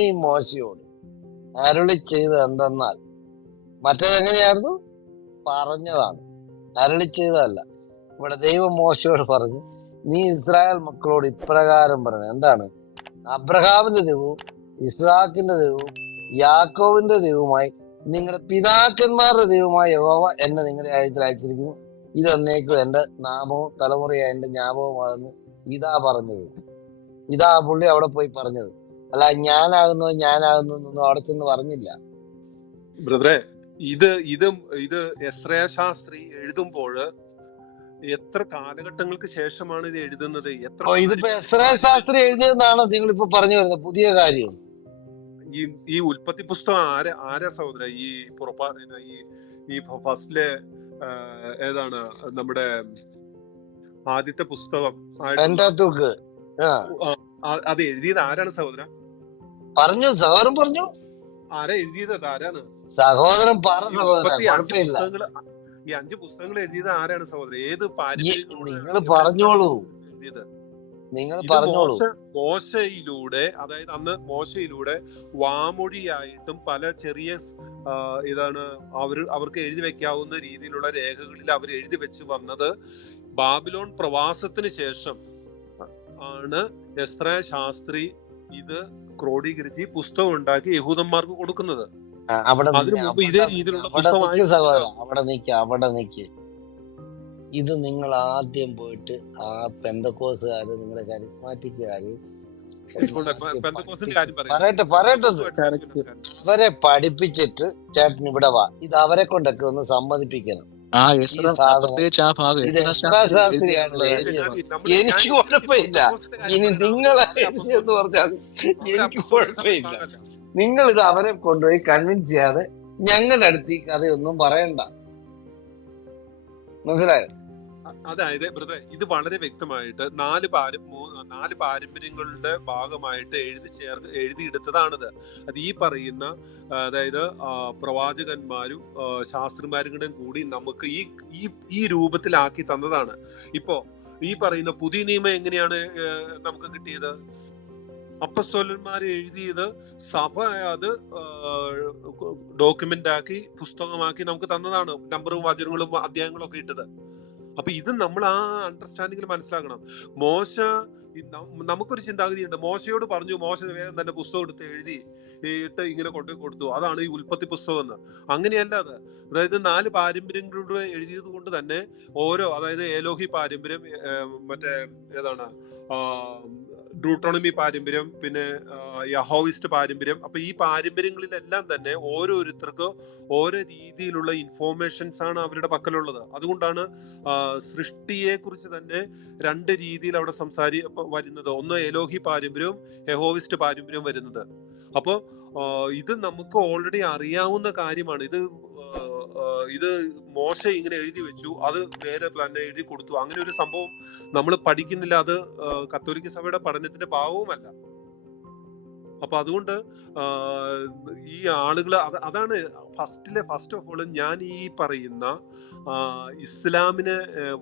പിന്നെയും മോശയോട് അരുളി ചെയ്തത് എന്തെന്നാൽ, മറ്റേതെങ്ങനെയായിരുന്നു? പറഞ്ഞതാണ്, അരുളി ചെയ്തതല്ല. ഇവിടെ ദൈവം മോശയോട് പറഞ്ഞു, നീ ഇസ്രായേൽ മക്കളോട് ഇപ്രകാരം പറഞ്ഞു. എന്താണ്? അബ്രഹാമിന്റെ ദൈവവും ഇസ്ഹാക്കിന്റെ ദൈവവും യാക്കോവിന്റെ ദൈവവുമായി നിങ്ങളുടെ പിതാക്കന്മാരുടെ ദൈവമായ യഹോവ എന്നെ നിങ്ങളുടെ ആഴത്തിൽ അയച്ചിരിക്കുന്നു. ഇതെന്നേക്കും എന്റെ നാമവും തലമുറയായ എന്റെ ജ്ഞാപകമാണെന്ന് ഇതാ പറഞ്ഞത്. ഇതാ പുള്ളി അവിടെ പോയി പറഞ്ഞത്. അല്ല ഞാനാകുന്നു എന്നൊന്നും അവിടെ ചെന്ന് പറഞ്ഞില്ല. ബ്രദറെ, ഇത് എസ്രായ ശാസ്ത്രി എഴുതുമ്പോൾ എത്ര കാലഘട്ടങ്ങൾക്ക് ശേഷമാണ് ഇത് എഴുതുന്നത്? ഇതിപ്പോ എസ്രായ ശാസ്ത്രി എഴുതിയതെന്നാണോ നിങ്ങൾ ഇപ്പൊ പറഞ്ഞു വരുന്നത് പുതിയ കാര്യം? ഈ ഉൽപ്പത്തി പുസ്തകം ആരാ സഹോദര ഈ ഫസ്റ്റിലെ ഏതാണ് നമ്മുടെ ആദ്യത്തെ പുസ്തകം അത് എഴുതിയത് ആരാണ് സഹോദര? സഹോദരൻ പറഞ്ഞു. ആരാ എഴുതിയത്? ആരാണ് സഹോദരൻ ഈ 5 പുസ്തകങ്ങൾ എഴുതിയത് ആരാണ് സഹോദരൻ? ഏത് നിങ്ങൾ പറഞ്ഞോളൂ. മോശയിലൂടെ, അതായത് അന്ന് മോശയിലൂടെ വാമൊഴിയായിട്ടും പല ചെറിയ അവർക്ക് എഴുതി വെക്കാവുന്ന രീതിയിലുള്ള രേഖകളിൽ അവർ എഴുതി വെച്ച് വന്നത് ബാബിലോൺ പ്രവാസത്തിന് ശേഷം ആണ് എസ്രായ ശാസ്ത്രി ഇത് ക്രോഡീകരിച്ച് പുസ്തകം ഉണ്ടാക്കി യഹൂദന്മാർക്ക് കൊടുക്കുന്നത്. അതിനു മുമ്പ് ഇതേ രീതിയിലുള്ള അവിടെ നിക്ക്. ഇത് നിങ്ങൾ ആദ്യം പോയിട്ട് ആ പെന്തക്കോസുകാര്, നിങ്ങളുടെ കരിസ്മാറ്റിക്കുകാര് അവരെ പഠിപ്പിച്ചിട്ട് ചേട്ടൻ ഇവിടെ വാ, ഇത് അവരെ കൊണ്ടൊക്കെ ഒന്ന് സമ്മതിപ്പിക്കണം. എനിക്ക് കുഴപ്പമില്ല. ഇനി നിങ്ങളെ എന്ന് പറഞ്ഞാൽ എനിക്ക് കുഴപ്പമില്ല. നിങ്ങൾ ഇത് അവരെ കൊണ്ടുപോയി കൺവിൻസ് ചെയ്യാതെ ഞങ്ങളുടെ അടുത്ത് ഈ കഥയൊന്നും പറയണ്ട. മനസ്സിലായോ? അതായത് ബ്രദറെ, ഇത് വളരെ വ്യക്തമായിട്ട് 4 പാരമ്പര്യങ്ങളുടെ ഭാഗമായിട്ട് എഴുതിയെടുത്തതാണിത്. അത് ഈ പറയുന്ന, അതായത് പ്രവാചകന്മാരും ശാസ്ത്രന്മാരും കൂടി നമുക്ക് ഈ രൂപത്തിലാക്കി തന്നതാണ്. ഇപ്പോ ഈ പറയുന്ന പുതിയ നിയമം എങ്ങനെയാണ് നമുക്ക് കിട്ടിയത്? അപ്പസ്തോലന്മാർ എഴുതിയത് സഭ അത് ഡോക്യുമെന്റ് ആക്കി പുസ്തകമാക്കി നമുക്ക് തന്നതാണ്, നമ്പറും വചനങ്ങളും അധ്യായങ്ങളും ഒക്കെ ഇട്ടത്. അപ്പൊ ഇത് നമ്മൾ ആ അണ്ടർസ്റ്റാൻഡിങ്ങിൽ മനസ്സിലാക്കണം. നമുക്കൊരു ചിന്താഗതി ഉണ്ട്, മോശയോട് പറഞ്ഞു, മോശ വേഗം തന്നെ പുസ്തകം എടുത്ത് എഴുതിയിട്ട് ഇങ്ങനെ കൊണ്ടു കൊടുത്തു, അതാണ് ഈ ഉൽപ്പത്തി പുസ്തകം എന്ന്. അങ്ങനെയല്ല അത്. അതായത് 4 പാരമ്പര്യങ്ങളിലൂടെ എഴുതിയത് കൊണ്ട് തന്നെ അതായത് ഏലോഹി പാരമ്പര്യം, മറ്റേ ഏതാണ് ഡ്യൂട്ടോണമി പാരമ്പര്യം, പിന്നെ യഹോവിസ്റ്റ് പാരമ്പര്യം. അപ്പൊ ഈ പാരമ്പര്യങ്ങളിലെല്ലാം തന്നെ ഓരോരുത്തർക്കും ഓരോ രീതിയിലുള്ള ഇൻഫോർമേഷൻസ് ആണ് അവരുടെ പക്കലുള്ളത്. അതുകൊണ്ടാണ് സൃഷ്ടിയെ കുറിച്ച് തന്നെ 2 രീതിയിൽ അവിടെ വരുന്നത്. ഒന്ന് ഏലോഹി പാരമ്പര്യവും യഹോവിസ്റ്റ് പാരമ്പര്യവും വരുന്നത്. അപ്പോ ഇത് നമുക്ക് ഓൾറെഡി അറിയാവുന്ന കാര്യമാണ്. ഇത് മോശ ഇങ്ങനെ എഴുതി വെച്ചു, അത് വേറെ പ്ലാനെ എഴുതി കൊടുത്തു, അങ്ങനെ ഒരു സംഭവം നമ്മൾ പഠിക്കുന്നില്ല. അത് കത്തോലിക്ക സഭയുടെ പഠനത്തിന്റെ ഭാഗവുമല്ല. അപ്പൊ അതുകൊണ്ട് ഈ ആളുകൾ അതാണ് ഫസ്റ്റ് ഓഫ് ഓൾ ഞാൻ ഈ പറയുന്ന ഇസ്ലാമിന്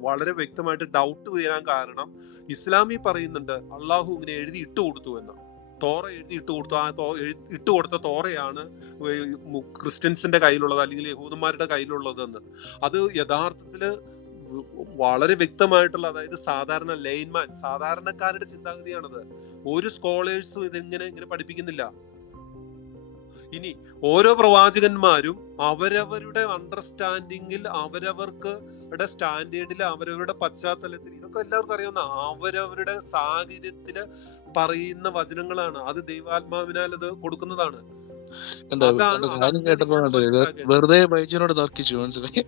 വളരെ വ്യക്തമായിട്ട് ഡൗട്ട് വരാൻ കാരണം, ഇസ്ലാമി പറയുന്നുണ്ട് അള്ളാഹു ഇങ്ങനെ എഴുതി ഇട്ട് കൊടുത്തു എന്ന്. തോറ എഴുതി ഇട്ട് കൊടുത്തു. ആ ഇട്ട് കൊടുത്ത തോറയാണ് ക്രിസ്ത്യൻസിന്റെ കയ്യിലുള്ളത്, അല്ലെങ്കിൽ യഹൂദന്മാരുടെ കയ്യിലുള്ളതെന്ന്. അത് യഥാർത്ഥത്തില് വളരെ വ്യക്തമായിട്ടുള്ള, അതായത് സാധാരണ ലൈൻമാൻ, സാധാരണക്കാരുടെ ചിന്താഗതിയാണത്. ഒരു സ്കോളേഴ്സും ഇങ്ങനെ പഠിപ്പിക്കുന്നില്ല. ഇനി ഓരോ പ്രവാചകന്മാരും അവരവരുടെ അണ്ടർസ്റ്റാൻഡിങ്ങിൽ, അവരവരുടെ സ്റ്റാൻഡേർഡിൽ, അവരവരുടെ പശ്ചാത്തലത്തിൽ, ഇതൊക്കെ എല്ലാവർക്കും അറിയാവുന്ന, അവരവരുടെ സാഹചര്യത്തില് പറയുന്ന വചനങ്ങളാണ്. അത് ദൈവാത്മാവിനാൽ അത് കൊടുക്കുന്നതാണ്. വെറുതെ ബൈജുനോട് തർക്കിച്ചു, മനസ്സിലായി?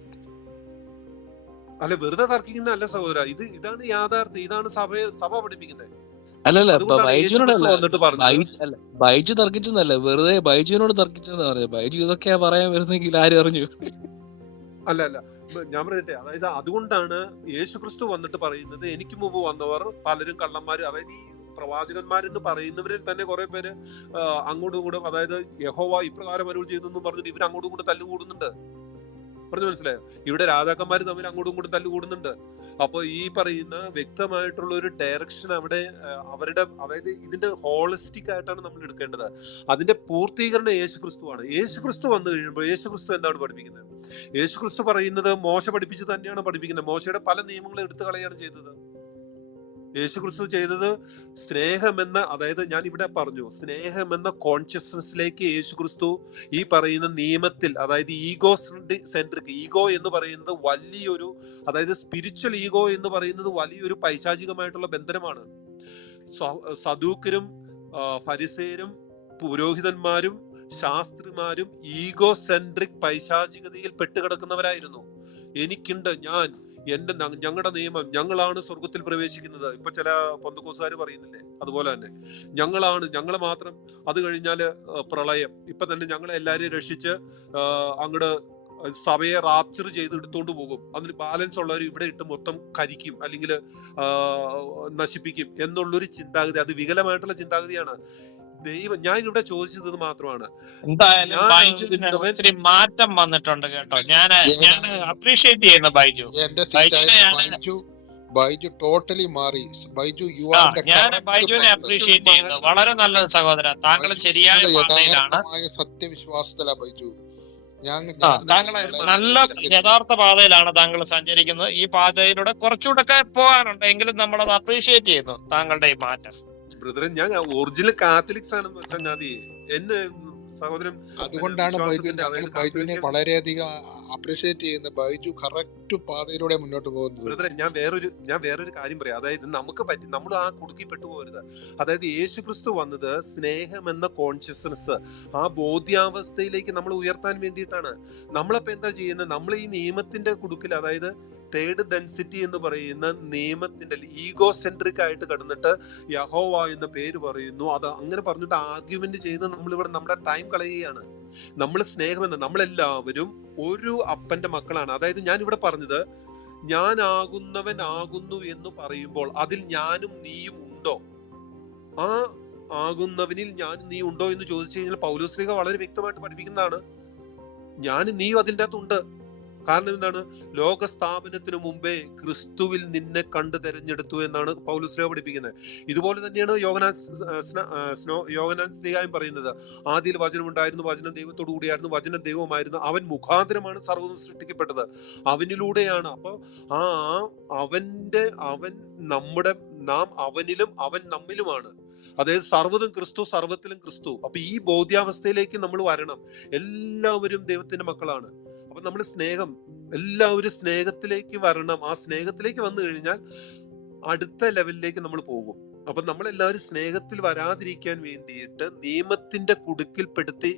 അല്ല, വെറുതെ തർക്കിക്കുന്ന അല്ല സഹോദര, ഇതാണ് യാഥാർത്ഥ്യം, ഇതാണ് സഭ പഠിപ്പിക്കുന്നത്. അല്ലല്ല, ബൈജു തർക്കിച്ചെന്നല്ല, വെറുതെ ബൈജുവിനോട് തർക്കിച്ചെന്ന് പറയാം. ബൈജു ഇതൊക്കെയാ പറയാൻ വരുന്നെങ്കിൽ ആരും അറിഞ്ഞു? അല്ല, ഞാൻ പറയട്ടെ, അതായത് അതുകൊണ്ടാണ് യേശുക്രിസ്തു വന്നിട്ട് പറയുന്നത്, എനിക്ക് മുമ്പ് വന്നവർ പലരും കള്ളന്മാര്, അതായത് ഈ പ്രവാചകന്മാരെന്ന് പറയുന്നവരിൽ തന്നെ കുറെ പേര് അങ്ങോട്ടും ഇങ്ങോട്ടും, അതായത് യഹോവ ഇപ്രകാരം അരുൾ ചെയ്തെന്നും പറഞ്ഞിട്ട് ഇവർ അങ്ങോട്ടും ഇങ്ങോട്ടും തല്ലുകൂടുന്നുണ്ട്. പറഞ്ഞു മനസ്സിലായോ? ഇവിടെ രാജാക്കന്മാർ തമ്മിൽ അങ്ങോട്ടും ഇങ്ങോട്ടും തല്ലുകൂടുന്നുണ്ട്. അപ്പൊ ഈ പറയുന്ന വ്യക്തമായിട്ടുള്ള ഒരു ഡയറക്ഷൻ അവിടെ അവരുടെ, അതായത് ഇതിന്റെ ഹോളിസ്റ്റിക് ആയിട്ടാണ് നമ്മൾ എടുക്കേണ്ടത്. അതിന്റെ പൂർത്തീകരണം യേശുക്രിസ്തുവാണ്. യേശുക്രിസ്തു വന്നു കഴിയുമ്പോൾ യേശുക്രിസ്തു എന്താണ് പഠിപ്പിക്കുന്നത്? യേശുക്രിസ്തു പറയുന്നത് മോശ പഠിപ്പിച്ച് തന്നെയാണ് പഠിപ്പിക്കുന്നത്. മോശയുടെ പല നിയമങ്ങളും എടുത്തു കളയാണ് ചെയ്തത്. യേശുക്രിസ്തു ചെയ്തത് സ്നേഹമെന്ന, അതായത് ഞാൻ ഇവിടെ പറഞ്ഞു, സ്നേഹമെന്ന കോൺഷ്യസ്നെസ്സിലേക്ക് യേശുക്രിസ്തു ഈ പറയുന്ന നിയമത്തിൽ, അതായത് ഈഗോ സെൻട്രിക്, ഈഗോ എന്ന് പറയുന്നത് വലിയൊരു, അതായത് സ്പിരിച്വൽ ഈഗോ എന്ന് പറയുന്നത് വലിയൊരു പൈശാചികമായിട്ടുള്ള ബന്ധനമാണ്. സദൂക്കരും ഫരിസേരും പുരോഹിതന്മാരും ശാസ്ത്രിമാരും ഈഗോ സെൻട്രിക് പൈശാചികതയിൽ പെട്ടുകിടക്കുന്നവരായിരുന്നു. എനിക്കുണ്ട്, ഞങ്ങളുടെ നിയമം, ഞങ്ങളാണ് സ്വർഗത്തിൽ പ്രവേശിക്കുന്നത്. ഇപ്പൊ ചില പെന്തക്കോസ്തുകാർ പറയുന്നില്ലേ, അതുപോലെ തന്നെ ഞങ്ങൾ മാത്രം, അത് കഴിഞ്ഞാല് പ്രളയം, ഇപ്പൊ തന്നെ ഞങ്ങളെ എല്ലാരെയും രക്ഷിച്ച് അങ്ങോട്ട് സഭയെ റാപ്ചർ ചെയ്ത് എടുത്തോണ്ട് പോകും, അതിന് ബാലൻസ് ഉള്ളവർ ഇവിടെ ഇട്ട് മൊത്തം കരിക്കും അല്ലെങ്കിൽ നശിപ്പിക്കും എന്നുള്ളൊരു ചിന്താഗതി. അത് വികലമായിട്ടുള്ള ചിന്താഗതിയാണ്. ദൈവം, ഞാൻ ഇവിടെ ചോദിച്ചത് മാത്രമാണ്. എന്തായാലും ഒത്തിരി മാറ്റം വന്നിട്ടുണ്ട് കേട്ടോ. ഞാൻ അപ്രീഷിയേറ്റ് ചെയ്യുന്നു ബൈജു. ബൈജു ടോട്ടലി മാറി. ബൈജു ഞാൻ ബൈജുവിനെ അപ്രീഷിയേറ്റ് ചെയ്യുന്നു. വളരെ നല്ല സഹോദരൻ, താങ്കൾ ശരിയായ പാതയിലാണ്, സത്യവിശ്വാസത്തിലാ ബൈജു. താങ്കൾ നല്ല യഥാർത്ഥ പാതയിലാണ് താങ്കൾ സഞ്ചരിക്കുന്നത്. ഈ പാതയിലൂടെ കുറച്ചുകൂടെ ഒക്കെ പോകാനുണ്ട്, എങ്കിലും നമ്മളത് അപ്രീഷിയേറ്റ് ചെയ്യുന്നു താങ്കളുടെ ഈ മാറ്റം. ബ്രദറെ, ഞാൻ ഒറിജിനൽ കാത്തലിക്സ് ആണ് ചങ്ങാതി. എന്നെ സഹോദരൻ, അതുകൊണ്ടാണ് ബൈജുവിനെ വളരെയധികം അപ്രീഷിയേറ്റ് ചെയ്യുന്നത്. ബൈജു കറക്റ്റ് പാതയിലൂടെ മുന്നോട്ട് പോകുന്നത്. ബ്രദറെ, ഞാൻ വേറൊരു കാര്യം പറയാം. അതായത് നമ്മൾ ആ കുടുക്കി പെട്ടുപോകരുത്. അതായത് യേശുക്രിസ്തു വന്നത് സ്നേഹം എന്ന കോൺഷ്യസ്നെസ്, ആ ബോധ്യാവസ്ഥയിലേക്ക് നമ്മൾ ഉയർത്താൻ വേണ്ടിയിട്ടാണ്. നമ്മളപ്പോ എന്താ ചെയ്യുന്നത്? നമ്മൾ ഈ നിയമത്തിന്റെ കുടുക്കിൽ, അതായത് തേർഡ് ഡെൻസിറ്റി എന്ന് പറയുന്ന നിയമത്തിന്റെ ഈഗോ സെൻട്രിക് ആയിട്ട് കിടന്നിട്ട് യഹോവ എന്ന പേര് പറയുന്നു, അത് അങ്ങനെ പറഞ്ഞിട്ട് ആർഗ്യുമെന്റ് ചെയ്ത് നമ്മളിവിടെ നമ്മുടെ ടൈം കളയുകയാണ്. നമ്മൾ സ്നേഹമെന്ന്, നമ്മളെല്ലാവരും ഒരു അപ്പന്റെ മക്കളാണ്. അതായത് ഞാൻ ഇവിടെ പറഞ്ഞത്, ഞാനാകുന്നവൻ ആകുന്നു എന്ന് പറയുമ്പോൾ അതിൽ ഞാനും നീയും ഉണ്ടോ? ആ ആകുന്നവനിൽ ഞാനും നീ ഉണ്ടോ എന്ന് ചോദിച്ചു കഴിഞ്ഞാൽ പൗലോസ് ശ്ലീഹ വളരെ വ്യക്തമായിട്ട് പഠിപ്പിക്കുന്നതാണ്. ഞാനും നീയും അതിൻ്റെ അകത്തുണ്ട്. കാരണം എന്താണ്? ലോക സ്ഥാപനത്തിന് മുമ്പേ ക്രിസ്തുവിൽ നിന്നെ കണ്ടു തെരഞ്ഞെടുത്തു എന്നാണ് പൗലോസ് ശ്ലീഹ പഠിപ്പിക്കുന്നത്. ഇതുപോലെ തന്നെയാണ് യോഹന്നാൻ ശ്ലീഹായും പറയുന്നത്. ആദിയിൽ വചനം ഉണ്ടായിരുന്നു, വചനം ദൈവത്തോടു കൂടിയായിരുന്നു, വചനം ദൈവമായിരുന്നു, അവൻ മുഖാന്തരമാണ് സർവ്വതും സൃഷ്ടിക്കപ്പെട്ടത്, അവനിലൂടെയാണ്. അപ്പൊ നാം അവനിലും അവൻ നമ്മിലുമാണ്. അതായത് സർവ്വതും ക്രിസ്തു, സർവ്വത്തിലും ക്രിസ്തു. അപ്പൊ ഈ ബോധ്യാവസ്ഥയിലേക്ക് നമ്മൾ വരണം. എല്ലാവരും ദൈവത്തിന്റെ മക്കളാണ്. അപ്പൊ നമ്മൾ എല്ലാവരും സ്നേഹത്തിലേക്ക് വരണം. ആ സ്നേഹത്തിലേക്ക് വന്നു കഴിഞ്ഞാൽ അടുത്ത ലെവലിലേക്ക് നമ്മൾ പോകും. അപ്പൊ നമ്മളെല്ലാവരും സ്നേഹത്തിൽ വരാതിരിക്കാൻ വേണ്ടിയിട്ട് നിയമത്തിന്റെ കുടുക്കിൽപ്പെടുത്തി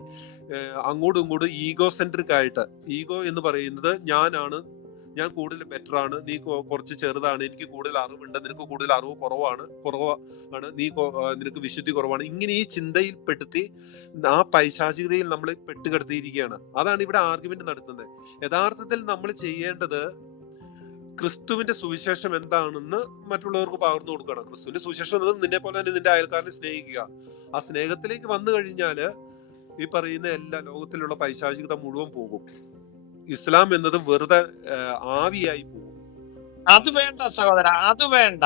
അങ്ങോട്ടും ഇങ്ങോട്ടും ഈഗോ സെൻട്രിക് ആയിട്ട്, ഈഗോ എന്ന് പറയുന്നത് ഞാൻ കൂടുതൽ ബെറ്റർ ആണ്, നീ കുറച്ച് ചെറുതാണ്, എനിക്ക് കൂടുതൽ അറിവുണ്ട്, നിനക്ക് കൂടുതൽ അറിവ് കുറവാണ്, നിനക്ക് വിശുദ്ധി കുറവാണ്, ഇങ്ങനെ ഈ ചിന്തയിൽപ്പെടുത്തി ആ പൈശാചികതയിൽ നമ്മൾ പെട്ടുകിടത്തിയിരിക്കുകയാണ്. അതാണ് ഇവിടെ ആർഗ്യുമെന്റ് നടത്തുന്നത്. യഥാർത്ഥത്തിൽ നമ്മൾ ചെയ്യേണ്ടത് ക്രിസ്തുവിന്റെ സുവിശേഷം എന്താണെന്ന് മറ്റുള്ളവർക്ക് പകർന്നു കൊടുക്കണം. ക്രിസ്തുവിന്റെ സുവിശേഷം എന്നത് നിന്നെ പോലെ തന്നെ നിന്റെ അയൽക്കാരനെ സ്നേഹിക്കുക. ആ സ്നേഹത്തിലേക്ക് വന്നു കഴിഞ്ഞാല് ഈ പറയുന്ന എല്ലാ ലോകത്തിലുള്ള പൈശാചികത മുഴുവൻ പോകും. ഇസ്ലാം എന്നത് വെറുതെ ആവിയായി പോകും. അത് വേണ്ട സഹോദര, അത് വേണ്ട.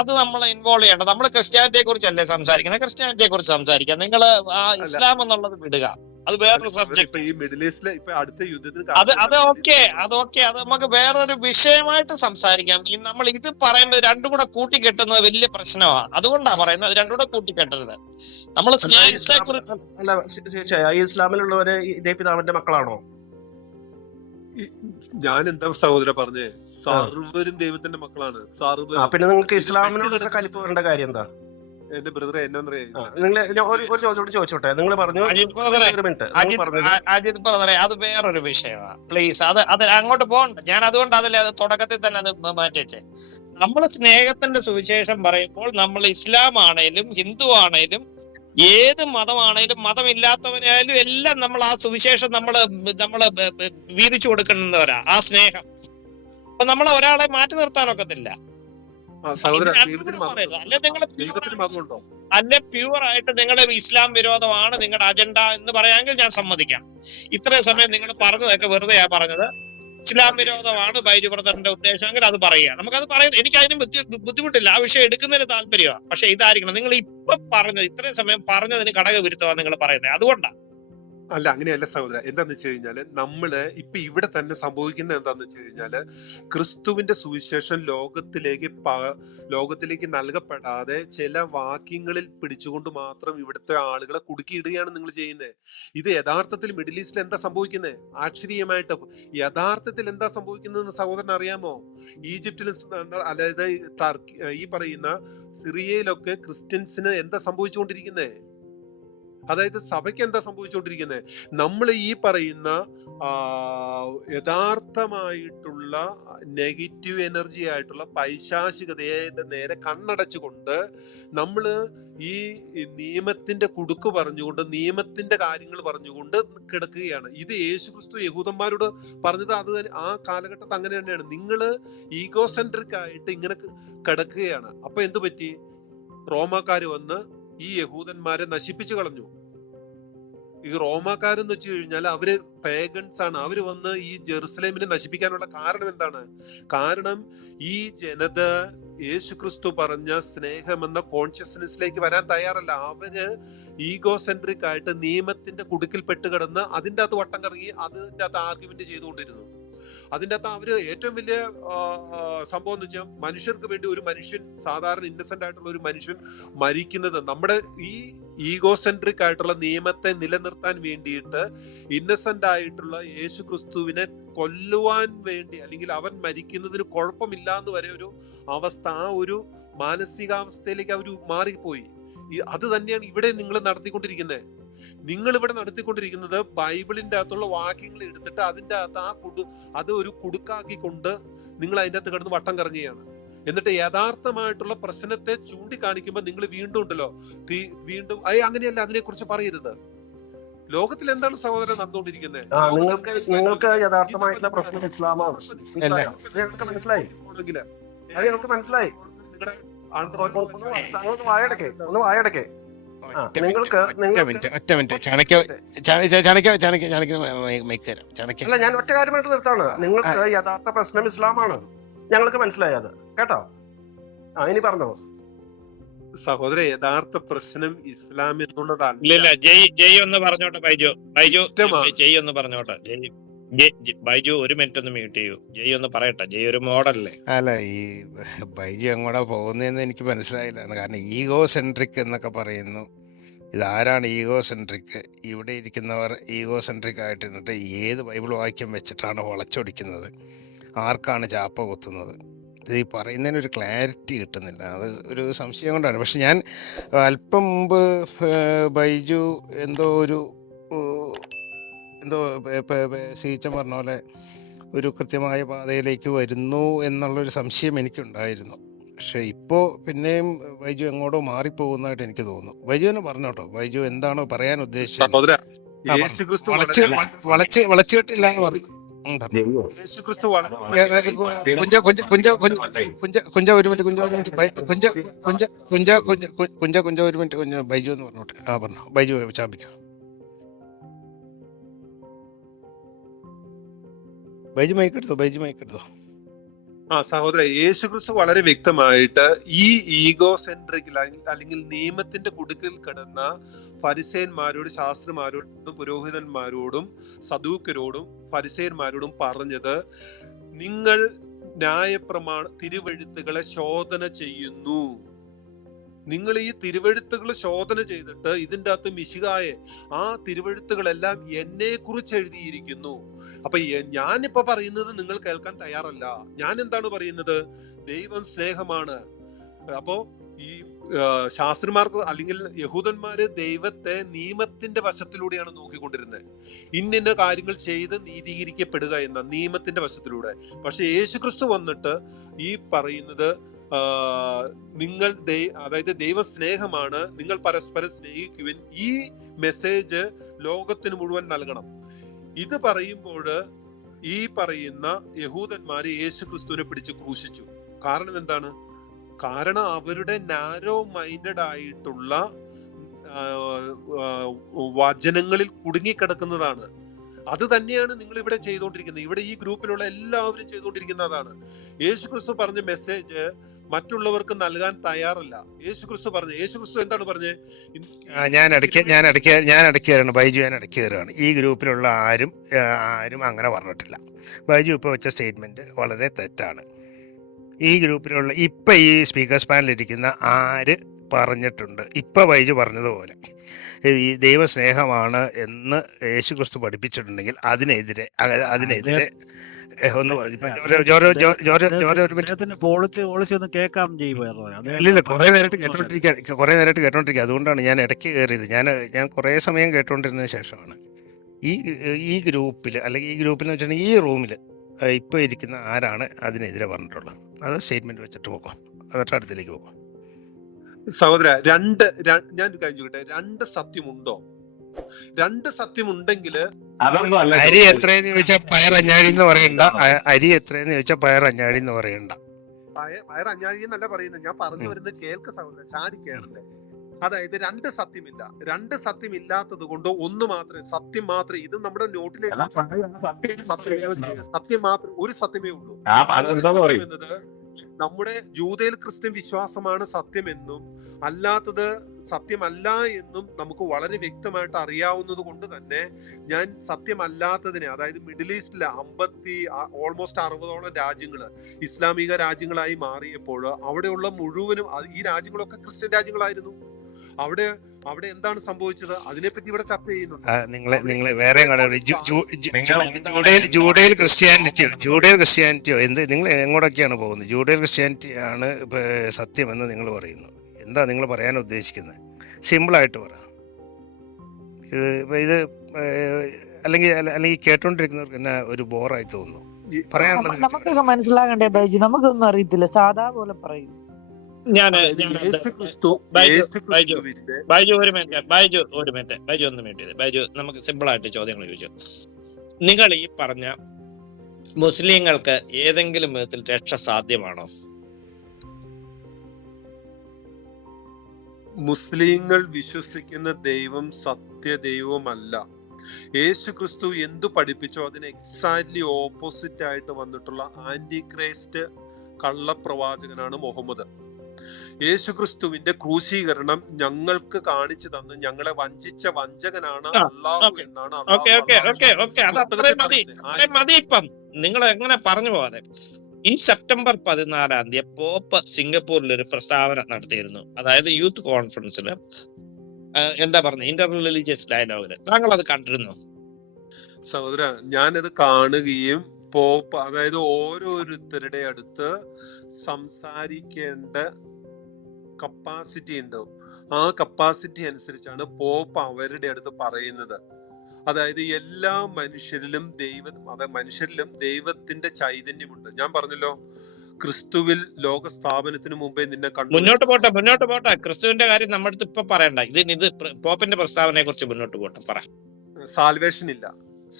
അത് നമ്മൾ ഇൻവോൾവ് ചെയ്യേണ്ട. നമ്മൾ ക്രിസ്ത്യാനിറ്റിയെ കുറിച്ചല്ലേ സംസാരിക്കുന്നത്, ക്രിസ്ത്യാനിറ്റിയെ കുറിച്ച് സംസാരിക്കാം. നിങ്ങൾ ആ ഇസ്ലാം എന്നുള്ളത് വിടുക, അത് വേറൊരു സബ്ജക്ട്. ഈ മിഡിൽ ഈസ്റ്റിലെ ഇപ്പൊ അടുത്ത യുദ്ധത്തിന് അത് ഓക്കെ, അത് നമുക്ക് വേറൊരു വിഷയമായിട്ട് സംസാരിക്കാം. നമ്മൾ ഇത് പറയുന്നത് രണ്ടും കൂടെ കൂട്ടിക്കെട്ടുന്നത് വലിയ പ്രശ്നമാണ്. അതുകൊണ്ടാണ് പറയുന്നത് അത് രണ്ടും കൂടെ കൂട്ടിക്കെട്ടരുത്. നമ്മൾ സ്നേഹത്തെ കുറിച്ച് അല്ല, ഇസ്ലാമിലുള്ളവര് ഇതേ പിതാവിന്റെ മക്കളാണോ? ഞാൻ എന്താ സഹോദര പറഞ്ഞേ, സർവരും ദൈവത്തിന്റെ മക്കളാണ്. പിന്നെ നിങ്ങൾക്ക് ഇസ്ലാമിനോട് കലിപ്പ് വരേണ്ട കാര്യം എന്താ? എന്റെ ബ്രദറെ, എന്നാ ഒരു ചോദ്യം ചോദിച്ചോട്ടെ. നിങ്ങൾ പറഞ്ഞു അജിത് ബ്രദറെ, അത് വേറൊരു വിഷയമാണ്. പ്ലീസ്, അത് അങ്ങോട്ട് പോകണ്ട. ഞാൻ അതുകൊണ്ട് അതല്ലേ അത് തുടക്കത്തിൽ തന്നെ അത് മാറ്റി വെച്ചേ. നമ്മൾ സ്നേഹത്തിന്റെ സുവിശേഷം പറയുമ്പോൾ നമ്മൾ ഇസ്ലാം ആണേലും ഹിന്ദു ആണേലും ഏത് മതമാണേലും മതമില്ലാത്തവരായാലും എല്ലാം നമ്മൾ ആ സുവിശേഷം നമ്മള് വീതിച്ചു കൊടുക്കുന്നവരാ ആ സ്നേഹം. അപ്പൊ നമ്മൾ ഒരാളെ മാറ്റി നിർത്താനൊക്കത്തില്ല. അല്ലെ പ്യൂർ ആയിട്ട് നിങ്ങളുടെ ഇസ്ലാം വിരോധമാണ് നിങ്ങളുടെ അജണ്ട എന്ന് പറയാമെങ്കിൽ ഞാൻ സമ്മതിക്കാം. ഇത്രയും സമയം നിങ്ങൾ പറഞ്ഞതൊക്കെ വെറുതെയാ പറഞ്ഞത്. ഇസ്ലാം വിരോധമാണ് ബൈജു ബ്രദറിന്റെ ഉദ്ദേശമെങ്കിൽ അത് പറയുക, നമുക്കത് പറയാം. എനിക്ക് അതിന് ബുദ്ധിമുട്ടില്ല, ആ വിഷയം എടുക്കുന്നതിന് താല്പര്യമാണ്. പക്ഷെ ഇതായിരിക്കണം നിങ്ങൾ ഇപ്പൊ പറഞ്ഞത്, ഇത്രയും സമയം പറഞ്ഞതിന് ഘടകവിരുദ്ധമാണ് നിങ്ങൾ പറയുന്നത്, അതുകൊണ്ടാണ്. അല്ല, അങ്ങനെയല്ല സഹോദര. എന്താന്ന് വെച്ച് കഴിഞ്ഞാല് നമ്മള് ഇപ്പൊ ഇവിടെ തന്നെ സംഭവിക്കുന്നത് എന്താന്ന് വെച്ച് കഴിഞ്ഞാല് ക്രിസ്തുവിന്റെ സുവിശേഷം ലോകത്തിലേക്ക് നൽകപ്പെടാതെ ചില വാക്യങ്ങളിൽ പിടിച്ചുകൊണ്ട് മാത്രം ഇവിടുത്തെ ആളുകളെ കുടുക്കിയിടുകയാണ് നിങ്ങൾ ചെയ്യുന്നത്. ഇത് യഥാർത്ഥത്തിൽ മിഡിൽ ഈസ്റ്റിൽ എന്താ സംഭവിക്കുന്നത്? ആശ്ചര്യമായിട്ട് യഥാർത്ഥത്തിൽ എന്താ സംഭവിക്കുന്നതെന്ന് സഹോദരൻ അറിയാമോ? ഈജിപ്തിൽ, അതായത് ഈ പറയുന്ന സിറിയയിലൊക്കെ ക്രിസ്ത്യൻസിന് എന്താ സംഭവിച്ചുകൊണ്ടിരിക്കുന്നത്? അതായത് സഭയ്ക്ക് എന്താ സംഭവിച്ചുകൊണ്ടിരിക്കുന്നത്? നമ്മൾ ഈ പറയുന്ന യഥാർത്ഥമായിട്ടുള്ള നെഗറ്റീവ് എനർജി ആയിട്ടുള്ള പൈശാചികതയെ നേരെ കണ്ണടച്ചുകൊണ്ട് നമ്മള് ഈ നിയമത്തിന്റെ കുടുക്ക് പറഞ്ഞുകൊണ്ട്, നിയമത്തിന്റെ കാര്യങ്ങൾ പറഞ്ഞുകൊണ്ട് കിടക്കുകയാണ്. ഇത് യേശുക്രിസ്തു യഹൂദന്മാരോട് പറഞ്ഞത് അത് ആ കാലഘട്ടത്തിൽ അങ്ങനെ തന്നെയാണ്. നിങ്ങള് ഈഗോസെൻട്രിക് ആയിട്ട് ഇങ്ങനെ കിടക്കുകയാണ്. അപ്പൊ എന്തു പറ്റി? റോമാക്കാര് വന്ന് ഈ യഹൂദന്മാരെ നശിപ്പിച്ചു കളഞ്ഞു. ഈ റോമാക്കാരെന്ന് വെച്ച് കഴിഞ്ഞാൽ അവര് പേഗൻസ് ആണ്. അവര് വന്ന് ഈ ജെറുസലേമിനെ നശിപ്പിക്കാനുള്ള കാരണം എന്താണ്? കാരണം ഈ ജനത യേശുക്രിസ്തു പറഞ്ഞ സ്നേഹമെന്ന കോൺഷ്യസ്നെസ്സിലേക്ക് വരാൻ തയ്യാറല്ല. അവര് ഈഗോസെൻട്രിക് ആയിട്ട് നിയമത്തിന്റെ കുടുക്കിൽ പെട്ടുകിടന്ന് അതിൻ്റെ അകത്ത് വട്ടം കറങ്ങി അതിൻ്റെ അകത്ത് ആർഗ്യുമെന്റ് ചെയ്തുകൊണ്ടിരുന്നു. അതിൻ്റെ അകത്ത് അവര് ഏറ്റവും വലിയ സംഭവം എന്ന് വെച്ചാൽ മനുഷ്യർക്ക് വേണ്ടി ഒരു മനുഷ്യൻ, സാധാരണ ഇന്നസെന്റ് ആയിട്ടുള്ള ഒരു മനുഷ്യൻ മരിക്കുന്നത്, നമ്മുടെ ഈ ഈഗോസെൻട്രിക് ആയിട്ടുള്ള നിയമത്തെ നിലനിർത്താൻ വേണ്ടിയിട്ട് ഇന്നസെന്റ് ആയിട്ടുള്ള യേശു ക്രിസ്തുവിനെ കൊല്ലുവാൻ വേണ്ടി, അല്ലെങ്കിൽ അവൻ മരിക്കുന്നതിന് കുഴപ്പമില്ല എന്ന് വരെ ഒരു അവസ്ഥ, ആ ഒരു മാനസികാവസ്ഥയിലേക്ക് അവർ മാറിപ്പോയി. അത് തന്നെയാണ് ഇവിടെ നിങ്ങൾ നടത്തിക്കൊണ്ടിരിക്കുന്നത്. നിങ്ങൾ ഇവിടെ നടത്തിക്കൊണ്ടിരിക്കുന്നത് ബൈബിളിന്റെ അകത്തുള്ള വാക്യങ്ങൾ എടുത്തിട്ട് അതിൻ്റെ അകത്ത് അത് ഒരു കുടുക്കാക്കിക്കൊണ്ട് നിങ്ങൾ അതിൻ്റെ അകത്ത് കിടന്ന് വട്ടം കറങ്ങുകയാണ്. എന്നിട്ട് യഥാർത്ഥമായിട്ടുള്ള പ്രശ്നത്തെ ചൂണ്ടിക്കാണിക്കുമ്പോൾ നിങ്ങൾ വീണ്ടും ഉണ്ടല്ലോ വീണ്ടും അങ്ങനെയല്ല, അതിനെക്കുറിച്ച് പറയരുത്. ലോകത്തിൽ എന്താണ് സഹോദരൻ നടന്നുകൊണ്ടിരിക്കുന്നത്? നിങ്ങൾക്ക് യഥാർത്ഥമായിട്ടുള്ള പ്രശ്നം ഇസ്ലാമാണ്. മനസ്സിലായി? നിങ്ങൾക്ക് മനസ്സിലായി? ഒന്ന് വായടക്കേ. ഒറ്റ മിനിറ്റ് അല്ല, ഞാൻ ഒറ്റ കാര്യമായിട്ട് നിർത്താണ്. നിങ്ങൾക്ക് യഥാർത്ഥ പ്രശ്നം ഇസ്ലാമാണ്, ഞങ്ങൾക്ക് മനസ്സിലായി അത്, കേട്ടോ? ഇനി പറഞ്ഞോ സഹോദര. യഥാർത്ഥ പ്രശ്നം ഇസ്ലാം എന്നുള്ളതാണ്. ഇല്ല, ജയ് ഒന്ന് പറഞ്ഞോട്ടെ. ജയ് ഒന്ന് പറഞ്ഞോട്ടെ. ബൈജു ഒരു മിനിറ്റ് ഒന്ന് മ്യൂട്ട് ചെയ്യൂ. ജയ് ഒന്ന് പറയട്ടെ. ജയ് ഒരു മോഡലല്ലേ? അല്ല, ഈ ബൈജു എങ്ങോട്ടാ പോകുന്നതെന്ന് എനിക്ക് മനസ്സിലായില്ല. കാരണം ഈഗോ സെൻട്രിക് എന്നൊക്കെ പറയുന്നു. ഇതാരാണ് ഈഗോ സെൻട്രിക്? ഇവിടെ ഇരിക്കുന്നവർ ഈഗോ സെൻട്രിക് ആയിട്ടിരുന്നിട്ട് ഏത് ബൈബിൾ വാക്യം വെച്ചിട്ടാണ് വളച്ചൊടിക്കുന്നത്? ആർക്കാണ് ചാപ്പ കുത്തുന്നത്? ഇത് ഈ പറയുന്നതിനൊരു ക്ലാരിറ്റി കിട്ടുന്നില്ല. അത് ഒരു സംശയം കൊണ്ടാണ്. പക്ഷെ ഞാൻ അല്പം മുമ്പ് ബൈജു എന്തോ സീച്ചൻ പറഞ്ഞ പോലെ ഒരു കൃത്യമായ പാതയിലേക്ക് വരുന്നു എന്നുള്ളൊരു സംശയം എനിക്കുണ്ടായിരുന്നു. പക്ഷെ ഇപ്പോൾ പിന്നെയും ബൈജു എങ്ങോട്ടോ മാറിപ്പോകുന്നതായിട്ട് എനിക്ക് തോന്നുന്നു. ബൈജുവിനെ പറഞ്ഞോട്ടോ, ബൈജു എന്താണോ പറയാൻ ഉദ്ദേശിച്ചത്? വളച്ചുകെട്ടില്ല എന്ന് പറഞ്ഞു. കുഞ്ച ബൈജു എന്ന് പറഞ്ഞോട്ടെ. പറഞ്ഞു ബൈജു ചാമ്പിക്കോ. ബൈജു മൈക്കെടുത്തോ. സഹോദര, യേശുക്രിസ്തു വളരെ വ്യക്തമായിട്ട് ഈ ഈഗോ സെൻട്രിക് അല്ലെങ്കിൽ നിയമത്തിന്റെ കുടുക്കിൽ കിടന്ന ഫരിസേയന്മാരോട്, ശാസ്ത്രിമാരോടും പുരോഹിതന്മാരോടും സദൂക്കരോടും ഫരിസേയന്മാരോടും പറഞ്ഞത്, നിങ്ങൾ തിരുവെഴുത്തുകളെ ശോധന ചെയ്യുന്നു. നിങ്ങൾ ഈ തിരുവെഴുത്തുകൾ ശോധന ചെയ്തിട്ട് ഇതിൻ്റെ അകത്ത് മിശിഹായെ, ആ തിരുവെഴുത്തുകളെല്ലാം എന്നെ കുറിച്ച് എഴുതിയിരിക്കുന്നു. അപ്പൊ ഞാനിപ്പോ പറയുന്നത് നിങ്ങൾ കേൾക്കാൻ തയ്യാറല്ല. ഞാൻ എന്താണ് പറയുന്നത്? ദൈവം സ്നേഹമാണ്. അപ്പോ ഈ ശാസ്ത്രിമാർക്ക് അല്ലെങ്കിൽ യഹൂദന്മാര് ദൈവത്തെ നിയമത്തിന്റെ വശത്തിലൂടെയാണ് നോക്കിക്കൊണ്ടിരുന്നത്. ഇന്ന കാര്യങ്ങൾ ചെയ്ത് നീതീകരിക്കപ്പെടുക എന്ന നിയമത്തിന്റെ വശത്തിലൂടെ. പക്ഷെ യേശുക്രിസ്തു വന്നിട്ട് ഈ പറയുന്നത്, നിങ്ങൾ അതായത് ദൈവ സ്നേഹമാണ്, നിങ്ങൾ പരസ്പരം സ്നേഹിക്കുവിൻ, ഈ മെസ്സേജ് ലോകത്തിന് മുഴുവൻ നൽകണം. ഇത് പറയുമ്പോൾ ഈ പറയുന്ന യഹൂദന്മാര് യേശുക്രിസ്തുവിനെ പിടിച്ച് ക്രൂശിച്ചു. കാരണം എന്താണ്? കാരണം അവരുടെ നാരോ മൈൻഡഡ് ആയിട്ടുള്ള വചനങ്ങളിൽ കുടുങ്ങിക്കിടക്കുന്നതാണ്. അത് തന്നെയാണ് നിങ്ങൾ ഇവിടെ ചെയ്തുകൊണ്ടിരിക്കുന്നത്. ഇവിടെ ഈ ഗ്രൂപ്പിലുള്ള എല്ലാവരും ചെയ്തുകൊണ്ടിരിക്കുന്ന അതാണ്. യേശുക്രിസ്തു പറഞ്ഞ മെസ്സേജ് മറ്റുള്ളവർക്ക് നൽകാൻ തയ്യാറല്ല. യേശുക്രിസ്തു എന്താണ് പറഞ്ഞത്? ഞാൻ ഇടയ്ക്ക് ബൈജു, ഞാൻ ഇടയ്ക്ക് കയറുകയാണ്. ഈ ഗ്രൂപ്പിലുള്ള ആരും അങ്ങനെ പറഞ്ഞിട്ടില്ല. ബൈജു ഇപ്പോൾ വെച്ച സ്റ്റേറ്റ്മെന്റ് വളരെ തെറ്റാണ്. ഈ ഗ്രൂപ്പിലുള്ള ഇപ്പം ഈ സ്പീക്കേഴ്സ് പാനലിരിക്കുന്ന ആര് പറഞ്ഞിട്ടുണ്ട്? ഇപ്പം ബൈജു പറഞ്ഞതുപോലെ ഈ ദൈവസ്നേഹമാണ് എന്ന് യേശുക്രിസ്തു പഠിപ്പിച്ചിട്ടുണ്ടെങ്കിൽ അതിനെതിരെ ഒന്ന് കുറെ നേരമായിട്ട് കേട്ടോണ്ടിരിക്കുക. അതുകൊണ്ടാണ് ഞാൻ ഇടയ്ക്ക് കയറിയത്. ഞാൻ കുറേ സമയം കേട്ടോണ്ടിരുന്നതിന് ശേഷമാണ് ഈ ഗ്രൂപ്പിൽ, അല്ലെങ്കിൽ ഈ ഗ്രൂപ്പിൽ എന്ന് വെച്ചിട്ടുണ്ടെങ്കിൽ ഈ റൂമിൽ ഇപ്പോൾ ഇരിക്കുന്ന ആരാണ് അതിനെതിരെ പറഞ്ഞിട്ടുള്ളത്? അത് സ്റ്റേറ്റ്മെന്റ് വെച്ചിട്ട് പോകാം, എന്നിട്ട് അടുത്തേക്ക് പോകാം. സഹോദര, ഞാൻ കഴിഞ്ഞോട്ടെ. രണ്ട് സത്യമുണ്ടോ? രണ്ട് സത്യമുണ്ടെങ്കിൽ അരി എത്രയെന്ന് ചോദിച്ചാൽ പയർ അഞ്ഞാഴി എന്ന് പറയണ്ട. പയർ അഞ്ഞാഴി എന്നല്ല പറയുന്നത്. ഞാൻ പറഞ്ഞു വരുന്നത് കേൾക്ക് സഹോദര, ചാടി കേൾക്കട്ടെ. അതായത് രണ്ട് സത്യമില്ല. രണ്ട് സത്യമില്ലാത്തത് കൊണ്ട് ഒന്ന് മാത്രമേ സത്യം മാത്രമേ, ഇത് നമ്മുടെ നോട്ടിലേക്ക് സത്യം മാത്രം ഒരു സത്യമേ ഉള്ളൂ. എന്നത് നമ്മുടെ ജൂതയിൽ ക്രിസ്ത്യൻ വിശ്വാസമാണ് സത്യമെന്നും അല്ലാത്തത് സത്യമല്ല എന്നും നമുക്ക് വളരെ വ്യക്തമായിട്ട് അറിയാവുന്നത് കൊണ്ട് തന്നെ ഞാൻ സത്യമല്ലാത്തതിനെ, അതായത് മിഡിൽ ഈസ്റ്റിലെ ഓൾമോസ്റ്റ് 60ഓളം രാജ്യങ്ങള് ഇസ്ലാമിക രാജ്യങ്ങളായി മാറിയപ്പോൾ അവിടെയുള്ള മുഴുവനും ഈ രാജ്യങ്ങളൊക്കെ ക്രിസ്ത്യൻ രാജ്യങ്ങളായിരുന്നു. അവിടെ എന്താണ് സംഭവിച്ചത്? അതിനെപ്പറ്റി ഇവിടെ ചർച്ച ചെയ്യുന്നുണ്ട്. നിങ്ങളെ വേറെ ജൂഡയിൽ ക്രിസ്ത്യാനിറ്റിയോ എന്ത്, നിങ്ങൾ എങ്ങോട്ടൊക്കെയാണ് പോകുന്നത്? ജൂഡയിൽ ക്രിസ്ത്യാനിറ്റി ആണ് സത്യമെന്ന് നിങ്ങൾ പറയുന്നു. എന്താ നിങ്ങൾ പറയാൻ ഉദ്ദേശിക്കുന്നത്? സിമ്പിളായിട്ട് പറ. ഇത് അല്ലെങ്കിൽ കേട്ടോണ്ടിരിക്കുന്നവർക്ക് എന്നാ ഒരു ബോറായി തോന്നുന്നു. പറയാനുള്ളത് നമുക്കൊക്കെ മനസ്സിലാകണ്ടേ ബൈജു? നമുക്കൊന്നും അറിയത്തില്ല, സാധാ പോലെ പറയൂ. ബൈജു ഒരു മിനിറ്റ്. ബൈജു നമുക്ക് സിമ്പിൾ ആയിട്ട് ചോദ്യങ്ങൾ ചോദിച്ചു. നിങ്ങൾ ഈ പറഞ്ഞ മുസ്ലിങ്ങൾക്ക് ഏതെങ്കിലും വിധത്തിൽ രക്ഷ സാധ്യമാണോ? മുസ്ലിങ്ങൾ വിശ്വസിക്കുന്ന ദൈവം സത്യദൈവമല്ല. യേശു ക്രിസ്തു എന്തു പഠിപ്പിച്ചോ അതിന് എക്സാക്ട്ലി ഓപ്പോസിറ്റ് ആയിട്ട് വന്നിട്ടുള്ള ആന്റി ക്രൈസ്റ്റ് കള്ളപ്രവാചകനാണ് മുഹമ്മദ്. യേശുക്രിസ്തുവിന്റെ ക്രൂശീകരണം ഞങ്ങൾക്ക് കാണിച്ചു തന്ന് ഞങ്ങളെ വഞ്ചിച്ച വഞ്ചകനാണ് അള്ളാഹു എന്നാണ്. മതി. ഇപ്പം നിങ്ങൾ എങ്ങനെ പറഞ്ഞു പോവാതെ, ഈ സെപ്റ്റംബർ 14 പോപ്പ് സിംഗപ്പൂരിൽ ഒരു പ്രസ്താവന നടത്തിയിരുന്നു. അതായത് യൂത്ത് കോൺഫറൻസിൽ എന്താ പറഞ്ഞ ഇന്റർ റിലീജിയസ് ഡയലോഗില്. താങ്കൾ അത് കണ്ടിരുന്നു? സഹോദര, ഞാനത് കാണുകയും പോപ്പ്, അതായത് ഓരോരുത്തരുടെ അടുത്ത് സംസാരിക്കേണ്ട കപ്പാസിറ്റി ഉണ്ട്. ആ കപ്പാസിറ്റി അനുസരിച്ചാണ് പോപ്പ് അവരുടെ അടുത്ത് പറയുന്നത്. അതായത് എല്ലാ മനുഷ്യരിലും ദൈവത്തിന്റെ ചൈതന്യമുണ്ട്. ഞാൻ പറഞ്ഞല്ലോ, ക്രിസ്തുവിൽ ലോക സ്ഥാപനത്തിന് മുമ്പേ നിന്നെ കണ്ടു. മുന്നോട്ട് പോട്ടെ. ക്രിസ്തുവിന്റെ കാര്യം നമ്മുടെ അടുത്ത് ഇപ്പൊ പറയണ്ട. ഇത് പോപ്പിന്റെ പ്രസ്താവനയെ കുറിച്ച് മുന്നോട്ട് പോട്ടെ, പറ. സാൽവേഷൻ ഇല്ല,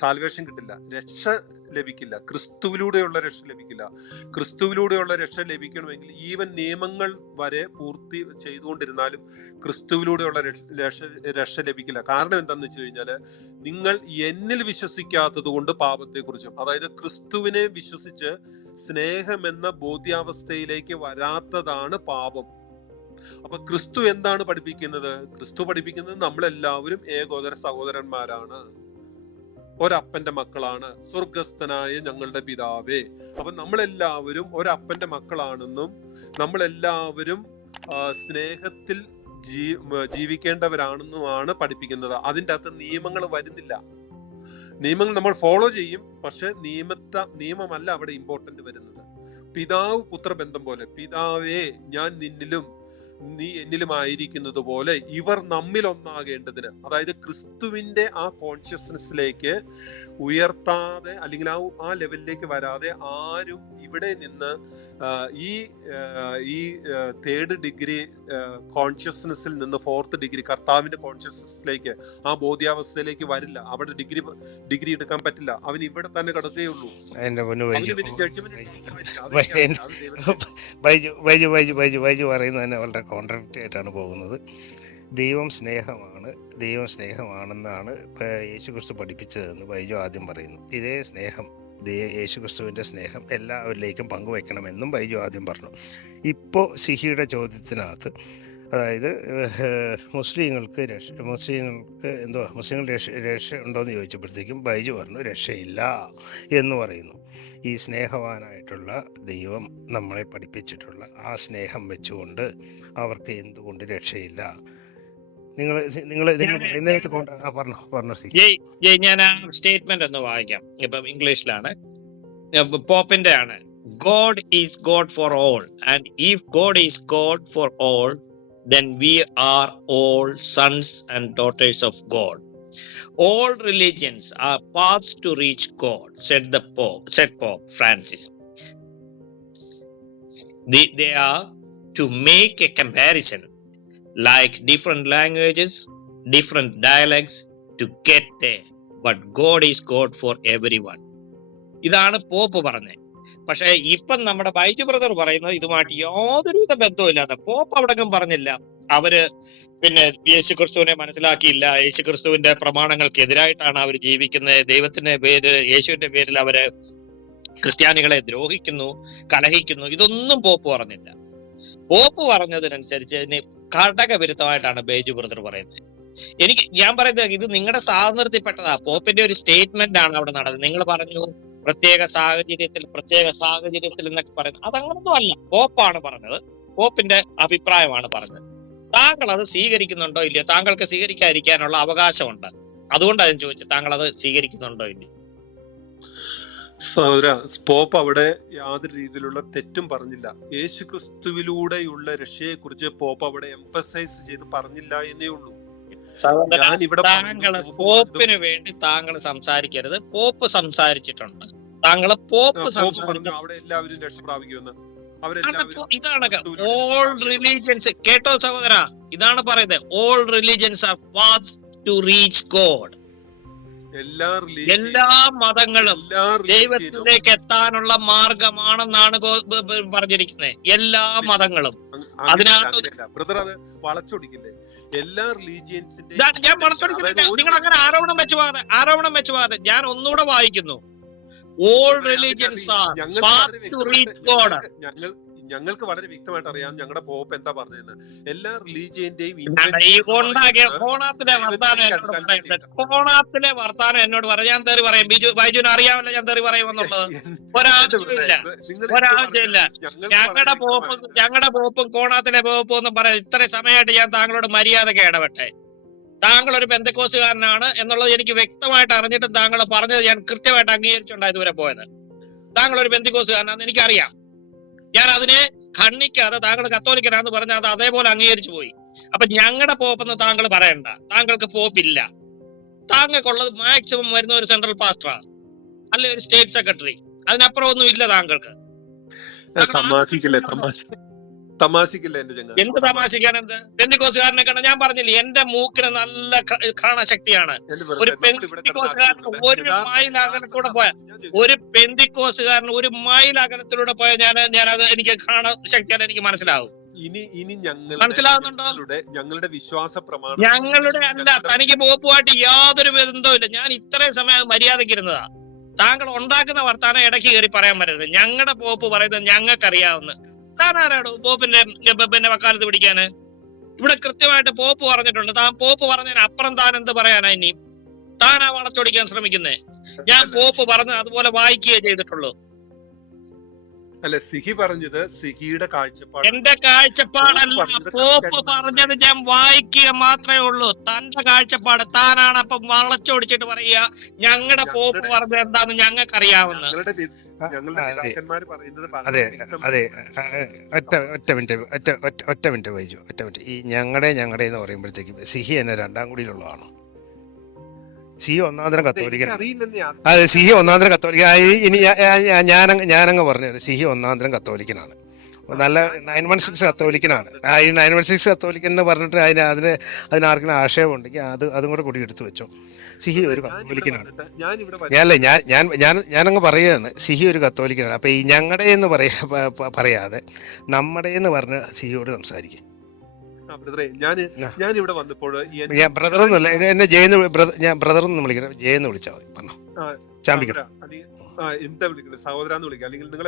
സാൽവേഷൻ കിട്ടില്ല, രക്ഷ ലഭിക്കില്ല. ക്രിസ്തുവിലൂടെയുള്ള രക്ഷ ലഭിക്കില്ല. ക്രിസ്തുവിലൂടെയുള്ള രക്ഷ ലഭിക്കണമെങ്കിൽ ഈവൻ നിയമങ്ങൾ വരെ പൂർത്തി ചെയ്തുകൊണ്ടിരുന്നാലും ക്രിസ്തുവിലൂടെയുള്ള രക്ഷ ലഭിക്കില്ല. കാരണം എന്താണെന്ന് വെച്ച് കഴിഞ്ഞാല്, നിങ്ങൾ എന്നിൽ വിശ്വസിക്കാത്തത് കൊണ്ട് പാപത്തെക്കുറിച്ചും, അതായത് ക്രിസ്തുവിനെ വിശ്വസിച്ച് സ്നേഹമെന്ന ബോധ്യാവസ്ഥയിലേക്ക് വരാത്തതാണ് പാപം. അപ്പൊ ക്രിസ്തു എന്താണ് പഠിപ്പിക്കുന്നത്? ക്രിസ്തു പഠിപ്പിക്കുന്നത് നമ്മളെല്ലാവരും ഏകോദര സഹോദരന്മാരാണ്, ഒരപ്പന്റെ മക്കളാണ്, സ്വർഗസ്ഥനായ ഞങ്ങളുടെ പിതാവേ. അപ്പൊ നമ്മളെല്ലാവരും ഒരപ്പന്റെ മക്കളാണെന്നും നമ്മളെല്ലാവരും സ്നേഹത്തിൽ ജീവിക്കേണ്ടവരാണെന്നുമാണ് പഠിപ്പിക്കുന്നത്. അതിൻ്റെ അകത്ത് നിയമങ്ങൾ വരുന്നില്ല. നിയമങ്ങൾ നമ്മൾ ഫോളോ ചെയ്യും, പക്ഷെ നിയമമല്ല അവിടെ ഇമ്പോർട്ടന്റ് വരുന്നത്. പിതാവ് പുത്രബന്ധം പോലെ, പിതാവേ ഞാൻ നിന്നിലും നീ എന്നിലുമായിരിക്കുന്നത് പോലെ ഇവർ നമ്മിൽ ഒന്നാകേണ്ടതിന്, അതായത് ക്രിസ്തുവിന്റെ ആ കോൺഷ്യസ്നെസ്സിലേക്ക് ഉയർത്താതെ അല്ലെങ്കിൽ ആ ലെവലിലേക്ക് വരാതെ ആരും ഇവിടെ നിന്ന് ഈ തേർഡ് ഡിഗ്രി കോൺഷ്യസ്നെസ്സിൽ നിന്ന് ഫോർത്ത് ഡിഗ്രി കർത്താവിന്റെ കോൺഷ്യസ്നെസ്സിലേക്ക്, ആ ബോധ്യാവസ്ഥയിലേക്ക് വരില്ല. അവിടെ ഡിഗ്രി എടുക്കാൻ പറ്റില്ല. അവൻ ഇവിടെ തന്നെ കിടക്കുകയുള്ളൂ. ബൈജു പറയുന്നത് തന്നെ വളരെ കോൺട്രാഡിക്റ്റ് ആയിട്ടാണ് പോകുന്നത്. ദൈവം സ്നേഹമാണ്, ദൈവം സ്നേഹമാണെന്നാണ് യേശുക്രിസ്തു പഠിപ്പിച്ചതെന്ന് ബൈജു ആദ്യം പറയുന്നു. ഇതേ സ്നേഹം, യേശുക്രിസ്തുവിൻ്റെ സ്നേഹം എല്ലാവരിലേക്കും പങ്കുവയ്ക്കണമെന്നും ബൈജു ആദ്യം പറഞ്ഞു. ഇപ്പോൾ സിഹിയുടെ ചോദ്യത്തിനകത്ത്, അതായത് മുസ്ലിങ്ങൾക്ക് രക്ഷ ഉണ്ടോയെന്ന് ചോദിച്ചപ്പോഴത്തേക്കും ബൈജു പറഞ്ഞു രക്ഷയില്ല എന്ന് പറയുന്നു. ഈ സ്നേഹവാനായിട്ടുള്ള ദൈവം നമ്മളെ പഠിപ്പിച്ചിട്ടുള്ള ആ സ്നേഹം വെച്ചുകൊണ്ട് അവർക്ക് എന്തുകൊണ്ട് രക്ഷയില്ല? ഞാൻ ആ സ്റ്റേറ്റ്മെന്റ് ഒന്ന് വായിക്കാം. ഇപ്പം ഇംഗ്ലീഷിലാണ്, പോപ്പിന്റെ ആണ്. God is God for all, and if God is God for all, then we are all sons and daughters of God. All religions are paths to reach God, said Pope Francis. They are to make a comparison, like different languages, different dialects to get there, but God is God for everyone. ഇതാണ് pop പറഞ്ഞത്. പക്ഷെ ഇപ്പം നമ്മുടെ Baiju brother പറയുന്നത് ഇതുമായിട്ട് യാതൊരുവിധ ബന്ധവുമില്ലാത്ത. Pop അവിടക്കം പറഞ്ഞില്ല അവര് പിന്നെ യേശുക്രിസ്തുവിനെ മനസ്സിലാക്കിയില്ല, യേശുക്രിസ്തുവിന്റെ പ്രമാണങ്ങൾക്കെതിരായിട്ടാണ് അവർ ജീവിക്കുന്നത്, ദൈവത്തിന്റെ പേര് യേശുവിന്റെ പേരിൽ അവര് ക്രിസ്ത്യാനികളെ ദ്രോഹിക്കുന്നു, കലഹിക്കുന്നു, ഇതൊന്നും പോപ്പ് പറഞ്ഞില്ല. പോപ്പ് പറഞ്ഞതിനനുസരിച്ച് ഇതിന് ഘടകവിരുദ്ധമായിട്ടാണ് ബൈജു ബ്രദർ പറയുന്നത്. ഞാൻ പറയുന്നത് ഇത് നിങ്ങളുടെ സ്വാതന്ത്ര്യത്തിൽപ്പെട്ടതാ. പോപ്പിന്റെ ഒരു സ്റ്റേറ്റ്മെന്റ് ആണ് അവിടെ നടന്നത്. നിങ്ങൾ പറഞ്ഞു പ്രത്യേക സാഹചര്യത്തിൽ എന്നൊക്കെ പറയുന്നത്, അതങ്ങനൊന്നും അല്ല. പോപ്പാണ് പറഞ്ഞത്, പോപ്പിന്റെ അഭിപ്രായമാണ് പറഞ്ഞത്. താങ്കൾ അത് സ്വീകരിക്കുന്നുണ്ടോ ഇല്ലയോ? താങ്കൾക്ക് സ്വീകരിക്കാതിരിക്കാനുള്ള അവകാശമുണ്ട്. അതുകൊണ്ടാണ് ഞാൻ ചോദിച്ചത്, താങ്കൾ അത് സ്വീകരിക്കുന്നുണ്ടോ ഇല്ലയോ? സഹോദര, പോപ്പ് അവിടെ യാതൊരു രീതിയിലുള്ള തെറ്റും പറഞ്ഞില്ല. യേശുക്രിസ്തുവിലൂടെയുള്ള രക്ഷയെ കുറിച്ച് പോപ്പ് അവിടെ എംഫസൈസ് ചെയ്ത് പറഞ്ഞില്ല എന്നേ ഉള്ളൂ. താങ്കൾ പോപ്പിന് വേണ്ടി താങ്കൾ സംസാരിക്കരുത്. പോപ്പ് സംസാരിച്ചിട്ടുണ്ട്. താങ്കൾ പോപ്പ് അവിടെ എല്ലാവരും രക്ഷ പ്രാപിക്കുമെന്ന് ഇതാണ് ഓൾ റിലീജിയൻസ്. കേട്ടോ സഹോദര, ഇതാണ് പറയുന്നത്. All religions are path to reach God. എല്ലാ മതങ്ങളും ദൈവത്തിലേക്ക് എത്താനുള്ള മാർഗമാണെന്നാണ് പറഞ്ഞിരിക്കുന്നത്. എല്ലാ മതങ്ങളും. അതിനകത്ത് എല്ലാ റിലീജിയൻസിന്റെ ഞാൻ വളച്ചൊടിക്കുന്നില്ല. നിങ്ങൾ അങ്ങനെ ആരോപണം വെച്ച് പോകാതെ ഞാൻ ഒന്നുകൂടെ വായിക്കുന്നു. All religions are path to reach God. ഞങ്ങൾക്ക് വളരെ വ്യക്തമായിട്ട് അറിയാം ഞങ്ങളുടെ പോപ്പ് എന്താ പറഞ്ഞതെന്ന്. എല്ലാ റിലീജിയന്റെയും കോണാത്തിലെ വർത്താനം എന്നോട് പറയാം. ഞാൻ തെറി പറയും. ബൈജുവിന് അറിയാമല്ലോ ഞാൻ തെറി പറയുമെന്നുള്ളത്. ഒരാവശ്യമില്ല. ഞങ്ങളുടെ പോപ്പും കോണാത്തിലെ പോപ്പും ഒന്നും പറയാം. ഇത്ര സമയമായിട്ട് ഞാൻ താങ്കളോട് മര്യാദയ്ക്ക് ഇടപെട്ടെ. താങ്കൾ ഒരു പെന്തക്കോസുകാരനാണ് എന്നുള്ളത് എനിക്ക് വ്യക്തമായിട്ട് അറിഞ്ഞിട്ട് താങ്കൾ പറഞ്ഞത് ഞാൻ കൃത്യമായിട്ട് അംഗീകരിച്ചുകൊണ്ടാണ് ഇതുവരെ പോയത്. താങ്കൾ ഒരു പെന്തക്കോസുകാരനാണെന്ന് എനിക്കറിയാം. ഞാൻ അതിനെ ഖണ്ഡിക്കാതെ താങ്കൾ കത്തോലിക്കനാന്ന് പറഞ്ഞാൽ അത് അതേപോലെ അംഗീകരിച്ചു പോയി. അപ്പൊ ഞങ്ങളുടെ പോപ്പെന്ന് താങ്കൾ പറയണ്ട. താങ്കൾക്ക് പോപ്പില്ല. താങ്കൾക്കുള്ളത് മാക്സിമം വരുന്ന ഒരു സെൻട്രൽ പാസ്റ്ററാണ്, അല്ലെ ഒരു സ്റ്റേറ്റ് സെക്രട്ടറി. അതിനപ്പുറം ഒന്നും ഇല്ല താങ്കൾക്ക്. എന്ത് തമാശിക്കാൻ? എന്ത് പെന്തിക്കോസുകാരനെ കണ്ട? ഞാൻ പറഞ്ഞില്ലേ, എന്റെ മൂക്കിന് നല്ല ഘ്രാണശക്തിയാണ്. ഒരു പെന്തിക്കോസുകാരന് ഒരു മൈൽ അകലത്തൂടെ പോയ ഒരു മൈൽ അകലത്തിലൂടെ പോയ ഞാനത് എനിക്ക് ഘ്രാണശക്തിയാണ്, എനിക്ക് മനസ്സിലാവും. മനസ്സിലാവുന്നുണ്ടോ? ഞങ്ങളുടെ വിശ്വാസ പ്രമാണം, ഞങ്ങളുടെ അല്ല. തനിക്ക് പോപ്പുമായിട്ട് യാതൊരു ബന്ധവും ഇല്ല. ഞാൻ ഇത്രയും സമയം മര്യാദക്കിരുന്നതാ. താങ്കൾ ഉണ്ടാക്കുന്ന വർത്താനം ഇടയ്ക്ക് കയറി പറയാൻ പറ്റരുത്. ഞങ്ങളുടെ പോപ്പ് പറയുന്നത് ഞങ്ങൾക്കറിയാവുന്ന. താൻ ആരാടോ പോപ്പിന്റെ വക്കാലത്ത് പിടിക്കാന്? ഇവിടെ കൃത്യമായിട്ട് പോപ്പ് പറഞ്ഞിട്ടുണ്ട്. താൻ പോപ്പ് പറഞ്ഞതിന് അപ്പുറം താൻ എന്ത് പറയാനാ? ഇനിയും താനാ വളച്ചൊടിക്കാൻ ശ്രമിക്കുന്നേ. ഞാൻ പോപ്പ് പറഞ്ഞ് അതുപോലെ വായിക്കുകയേ ചെയ്തിട്ടുള്ളൂ. അല്ലെ സിഹി പറഞ്ഞത് സിഹിയുടെ കാഴ്ചപ്പാട്. എന്റെ കാഴ്ചപ്പാടല്ല, പോപ്പ് പറഞ്ഞത് ഞാൻ വായിക്കുക മാത്രമേ ഉള്ളൂ. തന്റെ കാഴ്ചപ്പാട് താനാണ് അപ്പം വളച്ചൊടിച്ചിട്ട് പറയുക ഞങ്ങളുടെ പോപ്പ് പറഞ്ഞത് എന്താന്ന് ഞങ്ങൾക്കറിയാവുന്ന. അതെ അതെ, ഒറ്റ മിനിറ്റ് വൈജു, ഒറ്റ മിനിറ്റ്. ഈ ഞങ്ങളുടെ എന്ന് പറയുമ്പോഴത്തേക്കും സിഹി എന്നെ രണ്ടാം കൂടിയിലുള്ളതാണ്. സിഹി ഒന്നാന്തരം കത്തോലിക്കനാണ്. അതെ, സിഹി ഒന്നാന്തരം കത്തോലിക്ക. ഇനി ഞാനങ്ങ് പറഞ്ഞത് സിഹി ഒന്നാന്തരം കത്തോലിക്കനാണ്. നല്ല 916 കത്തോലിക്കനാണ്. ഈ 916 കത്തോലിക്കൻ എന്ന് പറഞ്ഞിട്ട് അതിനാർക്കെങ്കിലും ആക്ഷേപം ഉണ്ടെങ്കിൽ അതും കൂടെ കൂടി എടുത്തു വെച്ചോ. സിഹി ഒരു കത്തോലിക്കനാണ്. ഞാനങ്ങ് പറയുകയാണ്, സിഹി ഒരു കത്തോലിക്കനാണ്. അപ്പം ഈ ഞങ്ങളുടെ എന്ന് പറയാതെ നമ്മുടെ എന്ന് പറഞ്ഞ സിഹിയോട് സംസാരിക്കും. ബ്രദറെ ഞാൻ ഇവിടെ വന്നപ്പോൾ ഞാൻ ബ്രദറൊന്നുമല്ല, എന്നെ ജയെന്ന് ഞാൻ ബ്രദറൊന്നും വിളിക്കണം, ജയെന്ന് വിളിച്ചാൽ മതി. പറഞ്ഞോ, ചാമ്പിക്കണം. എന്താ വിളിക്കുന്നത്? സഹോദരാന്ന് വിളിക്കുക, അല്ലെങ്കിൽ നിങ്ങൾ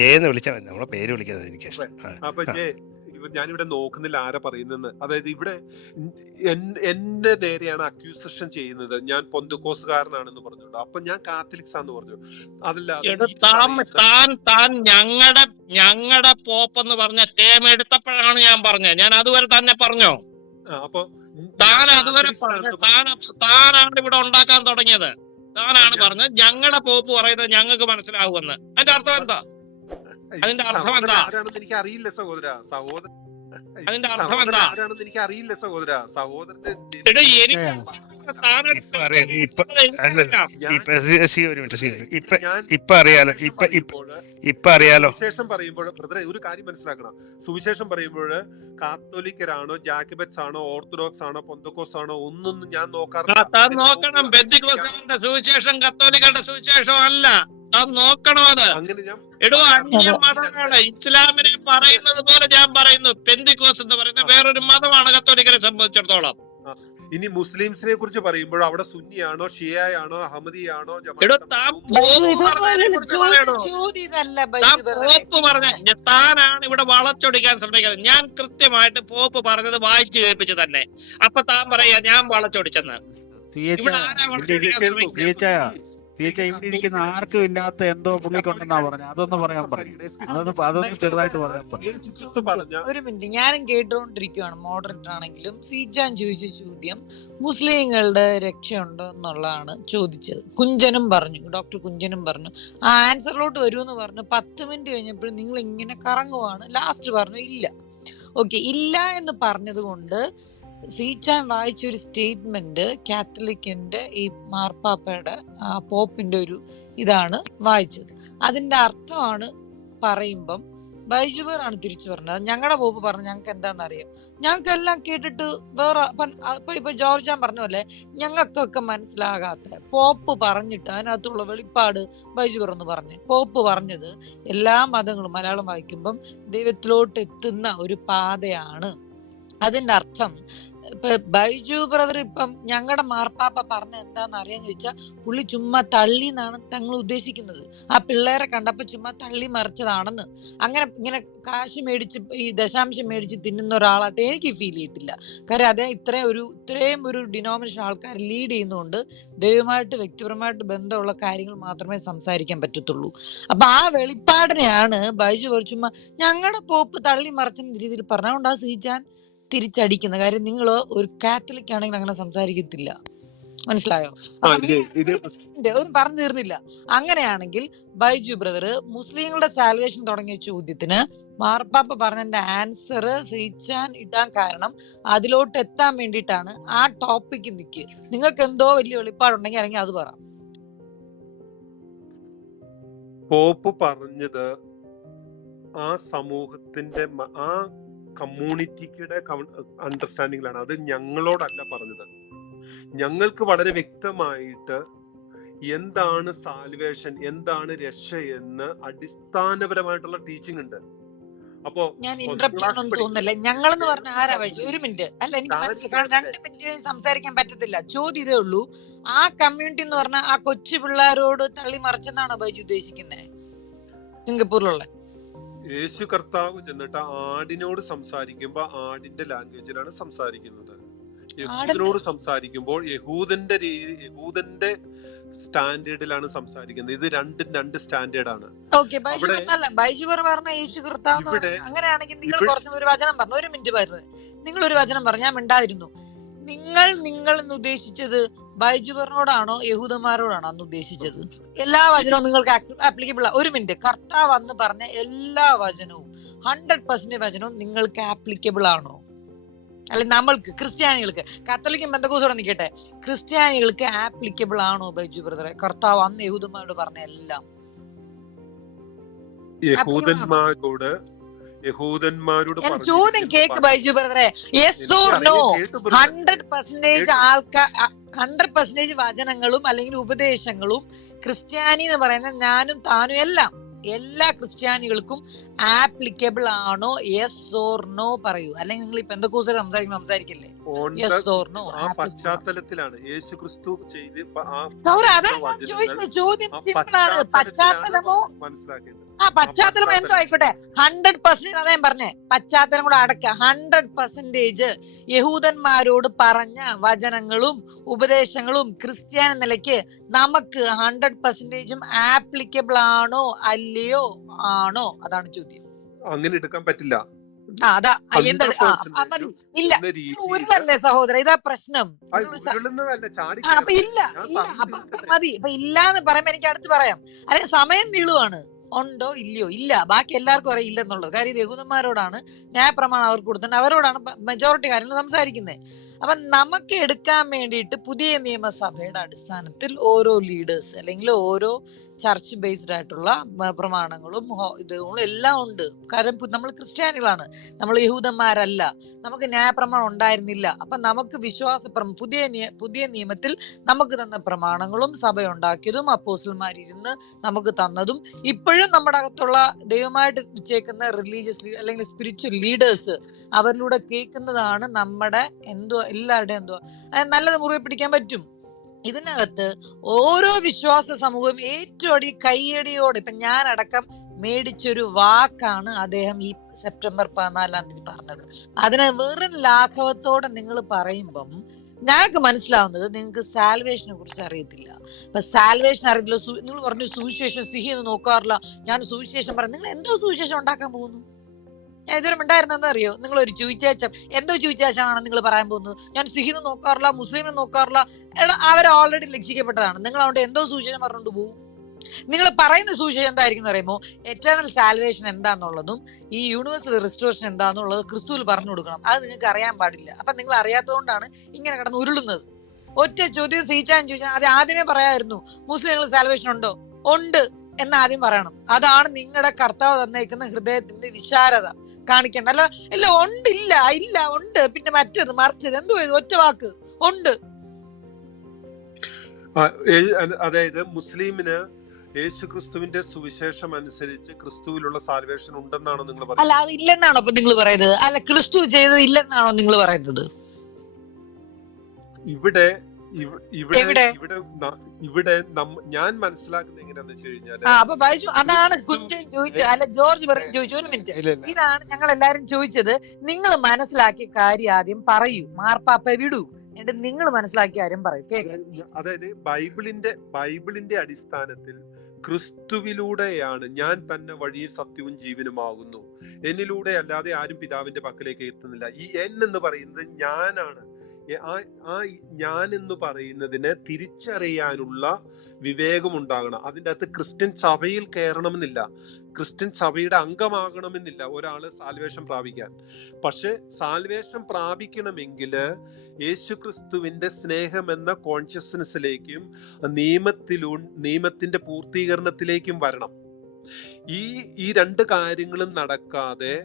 ജയെന്ന് വിളിച്ചാൽ മതി, നമ്മളെ പേര് വിളിക്കുന്നത് എനിക്ക് ഇഷ്ടം. അപ്പൊ ഞാനിവിടെ നോക്കുന്നില്ല ആരാ പറയുന്നെന്ന്. അതായത് ഇവിടെ എന്റെ നേരെയാണ് അക്യൂസേഷൻ ചെയ്യുന്നത്, ഞാൻ പൊന്തക്കോസുകാരനാണെന്ന് പറഞ്ഞോണ്ട്. അപ്പൊ ഞാൻ കാത്തലിക്സ് ആന്ന് പറഞ്ഞു. അതല്ല, താൻ ഞങ്ങളുടെ പോപ്പെന്ന് പറഞ്ഞ ടേം എടുത്തപ്പോഴാണ് ഞാൻ പറഞ്ഞത്. ഞാൻ അതുവരെ തന്നെ പറഞ്ഞോ? അപ്പൊ താൻ അതുവരെ താനാണ് ഇവിടെ ഉണ്ടാക്കാൻ തുടങ്ങിയത്. താനാണ് പറഞ്ഞത് ഞങ്ങളുടെ പോപ്പ് പറയുന്നത് ഞങ്ങൾക്ക് മനസ്സിലാവുമെന്ന്. അതിന്റെ അർത്ഥം എന്താ? അതിന്റെ അർത്ഥം എന്താ? എനിക്ക് അറിയില്ല സഹോദര. അതിന്റെ അർത്ഥം എന്താ? എനിക്ക് അറിയില്ല സഹോദര. സഹോദരന്റെ ഇപ്പൊ അറിയാലോ. സുവിശേഷം പറയുമ്പോൾ ബ്രദറെ ഒരു കാര്യം മനസ്സിലാക്കണം. സുവിശേഷം പറയുമ്പോൾ കാത്തോലിക്കരാണോ, ജാക്കബറ്റ്സ് ആണോ, ഓർത്തഡോക്സ് ആണോ, പെന്തക്കോസ് ആണോ ഒന്നും ഞാൻ നോക്കാറില്ല. നോക്കണം. പെന്തക്കോസ്തുകാരുടെ സുവിശേഷം കത്തോലിക്കരുടെ സുവിശേഷം അല്ല, അത് നോക്കണം. അത് മതമാണ്. ഇസ്ലാമിനെ പറയുന്നത് പോലെ ഞാൻ പറയുന്നു. പെന്തക്കോസ് എന്ന് പറയുന്നത് വേറൊരു മതമാണ് കത്തോലിക്കരെ സംബന്ധിച്ചിടത്തോളം. ഇനി മുസ്ലിംസിനെ കുറിച്ച് പറയുമ്പോൾ അവിടെ സുന്നിയാണോ, ഷിയായാണോ, അഹമ്മദിയാണോ, താനാണ് ഇവിടെ വളച്ചൊടിക്കാൻ ശ്രമിക്കുന്നത്. ഞാൻ കൃത്യമായിട്ട് പോപ്പ് പറഞ്ഞത് വായിച്ചു കേൾപ്പിച്ചു തന്നെ. അപ്പൊ താൻ പറയാ ഞാൻ വളച്ചൊടിച്ചെന്ന്. ഇവിടെ ആരാ വളച്ചൊടിക്കാൻ ശ്രമിക്കുന്നത്? ഇവിടെ ഇരിക്കുന്ന ആർക്കും ഇല്ലാത്ത എന്തോ പുള്ളിക്കൊണ്ടെന്നാ പറഞ്ഞത്. അതൊന്ന് പറയാൻ പറയും. അതൊന്ന് ചെറുതായിട്ട് പറയാൻ. ഒരു മിനിറ്റ്, ഞാനും കേട്ടുകൊണ്ടിരിക്കുകയാണ്. മോഡറേറ്റർ ആണെങ്കിലും സീജാൻ ചോദിച്ച ചോദ്യം മുസ്ലിങ്ങളുടെ രക്ഷയുണ്ടോ എന്നുള്ളതാണ് ചോദിച്ചത്. ഡോക്ടർ കുഞ്ചനും പറഞ്ഞു ആ ആൻസറിലോട്ട് വരുമെന്ന് പറഞ്ഞു. 10 മിനിറ്റ് കഴിഞ്ഞപ്പോഴും നിങ്ങൾ ഇങ്ങനെ കറങ്ങുവാണ്. ലാസ്റ്റ് പറഞ്ഞു ഇല്ല. ഓക്കെ, ഇല്ല എന്ന് പറഞ്ഞത് കൊണ്ട് സീച്ചാൻ വായിച്ചൊരു സ്റ്റേറ്റ്മെന്റ് കാത്തലിക്കിന്റെ ഈ മാർപ്പാപ്പയുടെ പോപ്പിന്റെ ഒരു ഇതാണ് വായിച്ചത്. അതിന്റെ അർത്ഥമാണ് പറയുമ്പം ബൈജുബറാണ് തിരിച്ചു പറഞ്ഞത്. ഞങ്ങളുടെ പോപ്പ് പറഞ്ഞു ഞങ്ങൾക്ക് എന്താണെന്നറിയാം. ഞങ്ങൾക്ക് എല്ലാം കേട്ടിട്ട് വേറെ ഇപ്പൊ ജോർജാൻ പറഞ്ഞ പോലെ ഞങ്ങൾക്കൊക്കെ മനസ്സിലാകാത്ത പോപ്പ് പറഞ്ഞിട്ട് അതിനകത്തുള്ള വെളിപ്പാട് ബൈജുബർ എന്ന് പറഞ്ഞു. പോപ്പ് പറഞ്ഞത് എല്ലാ മതങ്ങളും മലയാളം വായിക്കുമ്പം ദൈവത്തിലോട്ട് എത്തുന്ന ഒരു പാതയാണ്. അതിന്റെ അർത്ഥം ഇപ്പൊ ബൈജു ബ്രദർ ഇപ്പം ഞങ്ങളുടെ മാർപ്പാപ്പ പറഞ്ഞ എന്താന്ന് അറിയാന്ന് ചോദിച്ചാൽ പുള്ളി ചുമ്മാ തള്ളി എന്നാണ് തങ്ങൾ ഉദ്ദേശിക്കുന്നത്. ആ പിള്ളേരെ കണ്ടപ്പോ ചുമ്മാ തള്ളി മറിച്ചതാണെന്ന്. അങ്ങനെ ഇങ്ങനെ കാശ് മേടിച്ച് ഈ ദശാംശം മേടിച്ച് തിന്നുന്ന ഒരാളായിട്ട് എനിക്ക് ഫീൽ ചെയ്തിട്ടില്ല. കാര്യം അതേ ഇത്രയും ഒരു ഡിനോമിനേഷൻ ആൾക്കാർ ലീഡ് ചെയ്യുന്നതുകൊണ്ട് ദൈവമായിട്ട് വ്യക്തിപരമായിട്ട് ബന്ധമുള്ള കാര്യങ്ങൾ മാത്രമേ സംസാരിക്കാൻ പറ്റത്തുള്ളൂ. അപ്പൊ ആ വെളിപ്പാടിനെയാണ് ബൈജു ചുമ്മാ ഞങ്ങളുടെ പോപ്പ് തള്ളി മറിച്ചെന്ന രീതിയിൽ പറഞ്ഞുകൊണ്ട് ആ സീച്ചാൻ തിരിച്ചടിക്കുന്ന കാര്യം. നിങ്ങൾ ഒരു കാത്തലിക് ആണെങ്കിൽ അങ്ങനെ സംസാരിക്കത്തില്ല, മനസ്സിലായോ? ഒരു പറഞ്ഞു തീർന്നില്ല. അങ്ങനെയാണെങ്കിൽ ബൈജു ബ്രദർ മുസ്ലിങ്ങളുടെ സാൽവേഷൻ തുടങ്ങിയ ചോദ്യത്തിന് മാർപ്പാപ്പ പറഞ്ഞതിന്റെ ആൻസർ സീച്ചാൻ ഇടാൻ കാരണം അതിലോട്ട് എത്താൻ വേണ്ടിയിട്ടാണ്. ആ ടോപ്പിക്ക് നിൽക്ക്. നിങ്ങൾക്ക് എന്തോ വലിയ വെളിപ്പാടുണ്ടെങ്കിൽ അല്ലെങ്കിൽ അത് പറ. പോപ്പ് പറഞ്ഞത് ആ സമൂഹത്തിന്റെ ആ കമ്മ്യൂണിറ്റിയുടെ അണ്ടർസ്റ്റാൻഡിങ്ങിലാണ്. അത് ഞങ്ങളോടല്ല പറഞ്ഞത്. ഞങ്ങൾക്ക് വളരെ വ്യക്തമായിട്ട് എന്താണ് സാൽവേഷൻ, എന്താണ് രക്ഷ എന്ന് അടിസ്ഥാനപരമായിട്ടുള്ള ടീച്ചിങ് ഉണ്ട്. അപ്പോ ഞാൻ ഇന്ററപ്റ്റ് ആണെന്ന് തോന്നുന്നില്ല. ഞങ്ങളെന്ന് പറഞ്ഞ ആരാ വായിച്ചു? ഒരു മിനിറ്റ് അല്ല, എനിക്ക് മനസ്സിലാക്കാം. 2 മിനിറ്റ് സംസാരിക്കാൻ പറ്റത്തില്ല. ചോദ്യം ഇതേ ഉള്ളൂ. ആ കമ്മ്യൂണിറ്റി എന്ന് പറഞ്ഞാൽ ആ കൊച്ചു പിള്ളേരോട് തള്ളി മറിച്ചെന്നാണോ ബൈജു ഉദ്ദേശിക്കുന്നത്? സിംഗപ്പൂരിലുള്ള യേശു കർത്താവ് ചെന്നിട്ട് ആടിനോട് സംസാരിക്കുമ്പോ ആടിന്റെ ലാംഗ്വേജിലാണ് സംസാരിക്കുന്നത്. യഹൂദനോട് സംസാരിക്കുമ്പോൾ യഹൂദന്റെ സ്റ്റാൻഡേർഡിലാണ് സംസാരിക്കുന്നത്. ഇത് രണ്ട് സ്റ്റാൻഡേർഡാണ്. ബൈജുബർ പറഞ്ഞ യേശു കർത്താവ്. അങ്ങനെയാണെങ്കിൽ നിങ്ങൾ കുറച്ചും ഒരു വചനം പറഞ്ഞു. ഒരു മിനിറ്റ് പറഞ്ഞത് നിങ്ങൾ ഒരു വചനം പറഞ്ഞു, ഞാൻ മിണ്ടായിരുന്നു. നിങ്ങൾ എന്ന് ഉദ്ദേശിച്ചത് ബൈജുബറിനോടാണോ യഹൂദന്മാരോടാണോ അന്ന് ഉദ്ദേശിച്ചത്? എല്ലാ വചനവും നിങ്ങൾക്ക് ആപ്ലിക്കബിൾ ആ? ഒരു മിനിറ്റ്, കർത്താവ് അന്ന് പറഞ്ഞ എല്ലാ വചനവും 100% വചനവും നിങ്ങൾക്ക് ആപ്ലിക്കബിൾ ആണോ? അല്ലെ നമ്മൾക്ക് ക്രിസ്ത്യാനികൾക്ക്, കാത്തോലിക്കും പെന്തക്കോസ്തും നിൽക്കട്ടെ, ക്രിസ്ത്യാനികൾക്ക് ആപ്ലിക്കബിൾ ആണോ ബൈജു ബ്രദറെ കർത്താവ് അന്ന് യഹൂദന്മാരോട് പറഞ്ഞ എല്ലാം? യഹൂദന്മാരോട് ചോദ്യം കേക്ക് ബൈജു ബ്രദറെ. Yes or no? 100% ആൾക്കാർ 100% വചനങ്ങളും അല്ലെങ്കിൽ ഉപദേശങ്ങളും ക്രിസ്ത്യാനി എന്ന് പറയുന്ന ഞാനും താനും എല്ലാം എല്ലാ ക്രിസ്ത്യാനികൾക്കും ആപ്ലിക്കബിൾ ആണോ? യെസ് ഓർ നോ പറയൂ. അല്ലെങ്കിൽ നിങ്ങൾ ഈ പെന്തക്കോസ്തിൽ സംസാരിക്കല്ലേ? Yes or no. ആ പശ്ചാത്തലത്തിലാണ് യേശു ക്രിസ്തു ചെയ്ത് അതാ ഞാൻ ചോദിച്ച ചോദ്യം. സിമ്പിൾ ആണ്. പശ്ചാത്തലമോ മനസ്സിലാക്കേണ്ടത്. പശ്ചാത്തലം എന്തോ ആയിക്കോട്ടെ, 100% അതാ ഞാൻ പറഞ്ഞേ, പശ്ചാത്തലം കൂടെ അടക്ക 100% യഹൂദന്മാരോട് പറഞ്ഞ വചനങ്ങളും ഉപദേശങ്ങളും ക്രിസ്ത്യാനി നിലയ്ക്ക് നമുക്ക് 100% ആപ്ലിക്കബിൾ ആണോ അല്ലയോ ആണോ? അതാണ് ചോദ്യം. അങ്ങനെ എടുക്കാൻ പറ്റില്ല. അതാ എന്താ ഇല്ല, ഉരുളല്ലേ സഹോദര, ഇതാ പ്രശ്നം. അപ്പൊ ഇല്ല മതി. ഇപ്പൊ ഇല്ലാന്ന് പറയുമ്പോ എനിക്ക് അടുത്ത് പറയാം. അല്ലെങ്കിൽ സമയം നീളുവാണ്. ഉണ്ടോ ഇല്ലയോ? ഇല്ല. ബാക്കി എല്ലാവർക്കും അറിയാം ഇല്ലെന്നുള്ളത്. കാര്യം യഹൂദന്മാരോടാണ് ന്യായപ്രമാണം അവർക്ക് കൊടുത്തിട്ടുണ്ട്, അവരോടാണ് മെജോറിറ്റി കാര്യങ്ങൾ സംസാരിക്കുന്നത്. അപ്പൊ നമുക്ക് എടുക്കാൻ വേണ്ടിയിട്ട് പുതിയ നിയമസഭയുടെ അടിസ്ഥാനത്തിൽ ഓരോ ലീഡേഴ്സ് അല്ലെങ്കിൽ ഓരോ ചർച്ച് ബേസ്ഡ് ആയിട്ടുള്ള പ്രമാണങ്ങളും ഇതുകളും എല്ലാം ഉണ്ട്. കാരണം നമ്മൾ ക്രിസ്ത്യാനികളാണ്, നമ്മൾ യഹൂദന്മാരല്ല, നമുക്ക് ന്യായപ്രമാണം ഉണ്ടായിരുന്നില്ല. അപ്പൊ നമുക്ക് പുതിയ നിയമത്തിൽ നമുക്ക് തന്ന പ്രമാണങ്ങളും സഭ ഉണ്ടാക്കിയതും അപ്പോസ്തലന്മാരിരുന്ന് നമുക്ക് തന്നതും ഇപ്പോഴും നമ്മുടെ അകത്തുള്ള ദൈവമായിട്ട് വെച്ചേക്കുന്ന റിലീജിയസ് അല്ലെങ്കിൽ സ്പിരിച്വൽ ലീഡേഴ്സ് അവരിലൂടെ കേൾക്കുന്നതാണ് നമ്മുടെ എല്ലാവരുടെയും നല്ലത് മുറുകെ പിടിക്കാൻ പറ്റും. ഇതിനകത്ത് ഓരോ വിശ്വാസ സമൂഹവും ഏറ്റവും കയ്യടിയോടെ, ഇപ്പൊ ഞാൻ അടക്കം മേടിച്ചൊരു വാക്കാണ് അദ്ദേഹം ഈ സെപ്റ്റംബർ 14 പറഞ്ഞത്. അതിനെ വെറും ലാഘവത്തോടെ നിങ്ങൾ പറയുമ്പം ഞങ്ങൾക്ക് മനസ്സിലാവുന്നത് നിങ്ങൾക്ക് സാൽവേഷനെ കുറിച്ച് അറിയത്തില്ല. അപ്പൊ സാൽവേഷൻ അറിയത്തില്ല. നിങ്ങൾ പറഞ്ഞു സുവിശേഷം സിഹി എന്ന് നോക്കാറില്ല, ഞാൻ സുവിശേഷം പറയാം. നിങ്ങൾ എന്തോ സുവിശേഷം ഉണ്ടാക്കാൻ പോകുന്നു? ഞാൻ ഇതുവരെ ഉണ്ടായിരുന്നെന്ന് അറിയോ? നിങ്ങൾ ഒരു ചുവിശേഷം, എന്തോ ചുവിശേഷമാണ് നിങ്ങൾ പറയാൻ പോകുന്നത്? ഞാൻ സിഹിന്ന് നോക്കാറില്ല, മുസ്ലിമിനെ നോക്കാറില്ല. അവർ ഓൾറെഡി ലക്ഷിക്കപ്പെട്ടതാണ്. നിങ്ങൾ അവിടെ എന്തോ സുവിശേഷം പറഞ്ഞുകൊണ്ട് പോകും. നിങ്ങൾ പറയുന്ന സുവിശേഷം എന്തായിരിക്കും അറിയുമോ? എറ്റേണൽ സാൽവേഷൻ എന്താന്നുള്ളതും ഈ യൂണിവേഴ്സൽ റിസ്റ്റോറേഷൻ എന്താന്നുള്ളത് ക്രിസ്തുവിൽ പറഞ്ഞു കൊടുക്കണം. അത് നിങ്ങൾക്ക് അറിയാൻ പാടില്ല. അപ്പൊ നിങ്ങൾ അറിയാത്തതുകൊണ്ടാണ് ഇങ്ങനെ കിടന്ന് ഉരുളുന്നത്. ഒറ്റ ചോദ്യം സീച്ചാൻ ചോദിച്ചാൽ അത് ആദ്യമേ പറയാമായിരുന്നു. മുസ്ലിങ്ങൾ സാൽവേഷൻ ഉണ്ടോ? ഉണ്ട് എന്ന് ആദ്യം പറയണം. അതാണ് നിങ്ങളുടെ കർത്താവ് തന്നേക്കുന്ന ഹൃദയത്തിന്റെ വിശാലത കാണിക്കേണ്ട. അല്ല ഇല്ല ഉണ്ട്, ഇല്ല ഉണ്ട്, പിന്നെ മറ്റത് മറിച്ചത് എന്തോ ഒറ്റ വാക്ക് ഉണ്ട്. അതായത് മുസ്ലിമിന് യേശു ക്രിസ്തുവിന്റെ സുവിശേഷം അനുസരിച്ച് ക്രിസ്തുവിലുള്ള സാൽവേഷൻ ഉണ്ടെന്നാണോ നിങ്ങൾ പറയുന്നത്? അല്ല, അത് ഇല്ലെന്നാണോ അപ്പൊ നിങ്ങൾ പറയുന്നത്? അല്ല, ക്രിസ്തു ചെയ്തത് ഇല്ലെന്നാണോ നിങ്ങൾ പറയുന്നത്? ഇവിടെ ഞാൻ മനസ്സിലാക്കുന്നത് എങ്ങനെയാന്ന് വെച്ച് കഴിഞ്ഞാൽ, അപ്പൊ ബൈജു അതാണ് കുഞ്ചൻ ചോദിച്ചത്. അല്ല, ജോർജ് ചോദിച്ചു. ഒരു മിനിറ്റ്, ഇതാണ് ഞങ്ങൾ എല്ലാരും ചോദിച്ചത്. നിങ്ങൾ മനസ്സിലാക്കിയ കാര്യം ആദ്യം പറയൂ, മാർപ്പാപ്പ വിടൂ, എന്നിട്ട് നിങ്ങൾ മനസ്സിലാക്കിയ കാര്യം പറയൂ. അതായത് ബൈബിളിന്റെ അടിസ്ഥാനത്തിൽ ക്രിസ്തുവിലൂടെയാണ് ഞാൻ തന്നെ വഴിയും സത്യവും ജീവനുമാകുന്നു, എന്നിലൂടെ അല്ലാതെ ആരും പിതാവിന്റെ പക്കലേക്ക് എത്തുന്നില്ല. ഈ എൻ എന്ന് പറയുന്നത് ഞാനാണ്. ആ ഞാൻ എന്ന് പറയുന്നതിനെ തിരിച്ചറിയാനുള്ള വിവേകം ഉണ്ടാകണം. അതിൻ്റെ അകത്ത് ക്രിസ്ത്യൻ സഭയിൽ കയറണമെന്നില്ല, ക്രിസ്ത്യൻ സഭയുടെ അംഗമാകണമെന്നില്ല ഒരാള് സാൽവേഷൻ പ്രാപിക്കാൻ. പക്ഷെ സാൽവേഷൻ പ്രാപിക്കണമെങ്കിൽ യേശു ക്രിസ്തുവിന്റെ സ്നേഹം എന്ന കോൺഷ്യസ്നെസ്സിലേക്കും നിയമത്തിന്റെ പൂർത്തീകരണത്തിലേക്കും വരണം. ഈ രണ്ട് കാര്യങ്ങളും നടക്കാതെ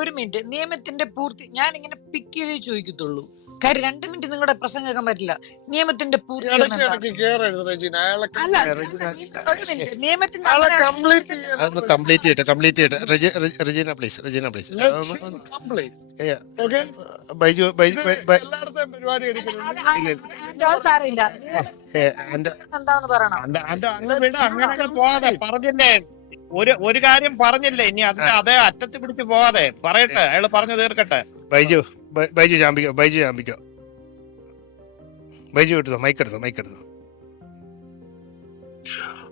ഒരു മിനിറ്റ്, നിയമത്തിന്റെ പൂർത്തി ഞാൻ ഇങ്ങനെ പിക്ക് ചെയ്ത് ചോദിക്കത്തുള്ളൂ. കാര്യം 2 മിനിറ്റ് നിങ്ങളുടെ പ്രസംഗം കേൾക്കാൻ പറ്റില്ല. നിയമത്തിന്റെ പൂർത്തീകരണം റെജിന പ്ലീസ്. ബൈജു എന്താന്ന് പറയണം. അങ്ങനെയൊക്കെ പോവാതെ പറഞ്ഞില്ലേ, ഒരു കാര്യം പറഞ്ഞില്ലേ, ഇനി അതിന്റെ അതേ അറ്റത്ത് പിടിച്ച് പോവാതെ പറയട്ടെ, അയാൾ പറഞ്ഞു തീർക്കട്ടെ. ബൈജു ചാമ്പിക്കോ. ബൈജു എടുത്തോ, മൈക്കെടുത്തോ.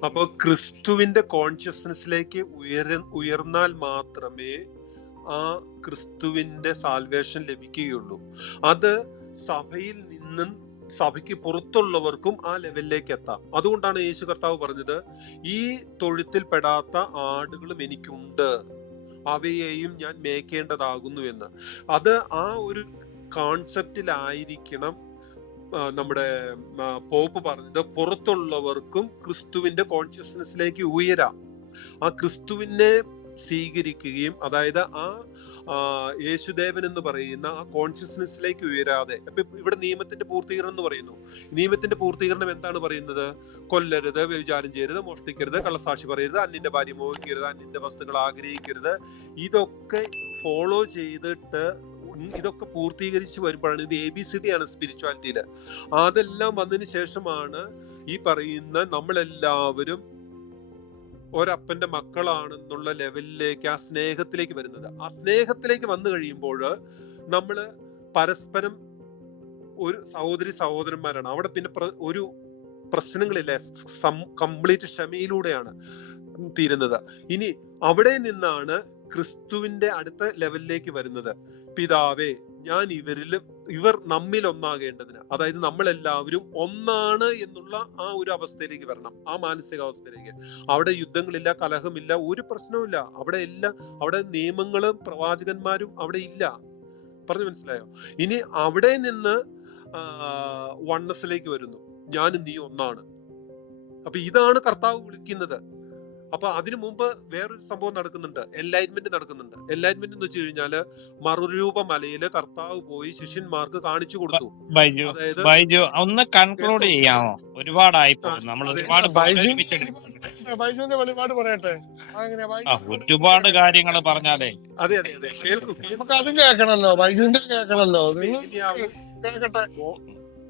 അപ്പൊ ക്രിസ്തുവിന്റെ കോൺഷ്യസ്നെസ്സിലേക്ക് ഉയർന്നാൽ മാത്രമേ ആ ക്രിസ്തുവിന്റെ സാൽവേഷൻ ലഭിക്കുകയുള്ളൂ. അത് സഭയിൽ നിന്നും സഭയ്ക്ക് പുറത്തുള്ളവർക്കും ആ ലെവലിലേക്ക് എത്താം. അതുകൊണ്ടാണ് യേശു കർത്താവ് പറഞ്ഞത്, ഈ തൊഴുത്തിൽ പെടാത്ത ആടുകളും എനിക്കുണ്ട്, അവയെയും ഞാൻ മേയ്ക്കേണ്ടതാകുന്നു എന്ന്. അത് ആ ഒരു കോൺസെപ്റ്റിലായിരിക്കണം നമ്മുടെ പോപ്പ് പറഞ്ഞത്. പുറത്തുള്ളവർക്കും ക്രിസ്തുവിന്റെ കോൺഷ്യസ്നെസ്സിലേക്ക് ഉയരാം. ആ ക്രിസ്തുവിനെ സ്വീകരിക്കുകയും അതായത് യേശുദേവൻ എന്ന് പറയുന്ന ആ കോൺഷ്യസ്നെസ്സിലേക്ക് ഉയരാതെ, ഇപ്പൊ ഇവിടെ നിയമത്തിന്റെ പൂർത്തീകരണം എന്ന് പറയുന്നു. നിയമത്തിന്റെ പൂർത്തീകരണം എന്താണ് പറയുന്നത്? കൊല്ലരുത്, വ്യഭിചാരം ചെയ്യരുത്, മോഷ്ടിക്കരുത്, കള്ളസാക്ഷി പറയരുത്, അന്യന്റെ ഭാര്യ മോഹിക്കരുത്, അന്യന്റെ വസ്തുക്കൾ ആഗ്രഹിക്കരുത്. ഇതൊക്കെ ഫോളോ ചെയ്തിട്ട് ഇതൊക്കെ പൂർത്തീകരിച്ച് വരുമ്പോഴാണ്, ഇത് ABCD ആണ് സ്പിരിച്വാലിറ്റിയില്. അതെല്ലാം വന്നതിന് ശേഷമാണ് ഈ പറയുന്ന നമ്മളെല്ലാവരും ഒരപ്പന്റെ മക്കളാണെന്നുള്ള ലെവലിലേക്ക്, ആ സ്നേഹത്തിലേക്ക് വരുന്നത്. ആ സ്നേഹത്തിലേക്ക് വന്നു കഴിയുമ്പോൾ നമ്മള് പരസ്പരം ഒരു സഹോദരി സഹോദരന്മാരാണ്. അവിടെ പിന്നെ ഒരു പ്രശ്നങ്ങളില്ല, കംപ്ലീറ്റ് ക്ഷമയിലൂടെയാണ് തീരുന്നത്. ഇനി അവിടെ നിന്നാണ് ക്രിസ്തുവിന്റെ അടുത്ത ലെവലിലേക്ക് വരുന്നത്. പിതാവേ, ഞാൻ ഇവർ നമ്മിൽ ഒന്നാകേണ്ടതിന്, അതായത് നമ്മളെല്ലാവരും ഒന്നാണ് എന്നുള്ള ആ ഒരു അവസ്ഥയിലേക്ക് വരണം, ആ മാനസികാവസ്ഥയിലേക്ക്. അവിടെ യുദ്ധങ്ങളില്ല, കലഹമില്ല, ഒരു പ്രശ്നവുമില്ല. അവിടെ നിയമങ്ങളും പ്രവാചകന്മാരും അവിടെ ഇല്ല. പറഞ്ഞു മനസ്സിലായോ? ഇനി അവിടെ നിന്ന് വണ്ണസിലേക്ക് വരുന്നു, ഞാനും നീ ഒന്നാണ്. അപ്പൊ ഇതാണ് കർത്താവ് വിളിക്കുന്നത്. അപ്പൊ അതിനു മുമ്പ് വേറൊരു സംഭവം നടക്കുന്നുണ്ട്, എൻലൈറ്റ്മെന്റ് നടക്കുന്നുണ്ട്. എൻലൈറ്റ്മെന്റ് എന്ന് വെച്ച് കഴിഞ്ഞാല് മറുരൂപ മലയില് കർത്താവ് പോയി ശിഷ്യന്മാർക്ക് കാണിച്ചു കൊടുത്തു. അതായത് ബൈജു ഒന്ന് കൺക്ലൂഡ് ചെയ്യാമോ? ഒരുപാടായി നമ്മൾ ഒരുപാട് ബൈജുവിന്റെ വെളിപാട് പറയട്ടെ. ഒരുപാട് കാര്യങ്ങൾ പറഞ്ഞാലേ. അതെ അതെ അതെ, കേൾക്കും. നമുക്ക് അതും കേൾക്കണല്ലോ, ബൈജുവിന്റെ കേൾക്കണല്ലോ. കേൾക്കട്ടെ.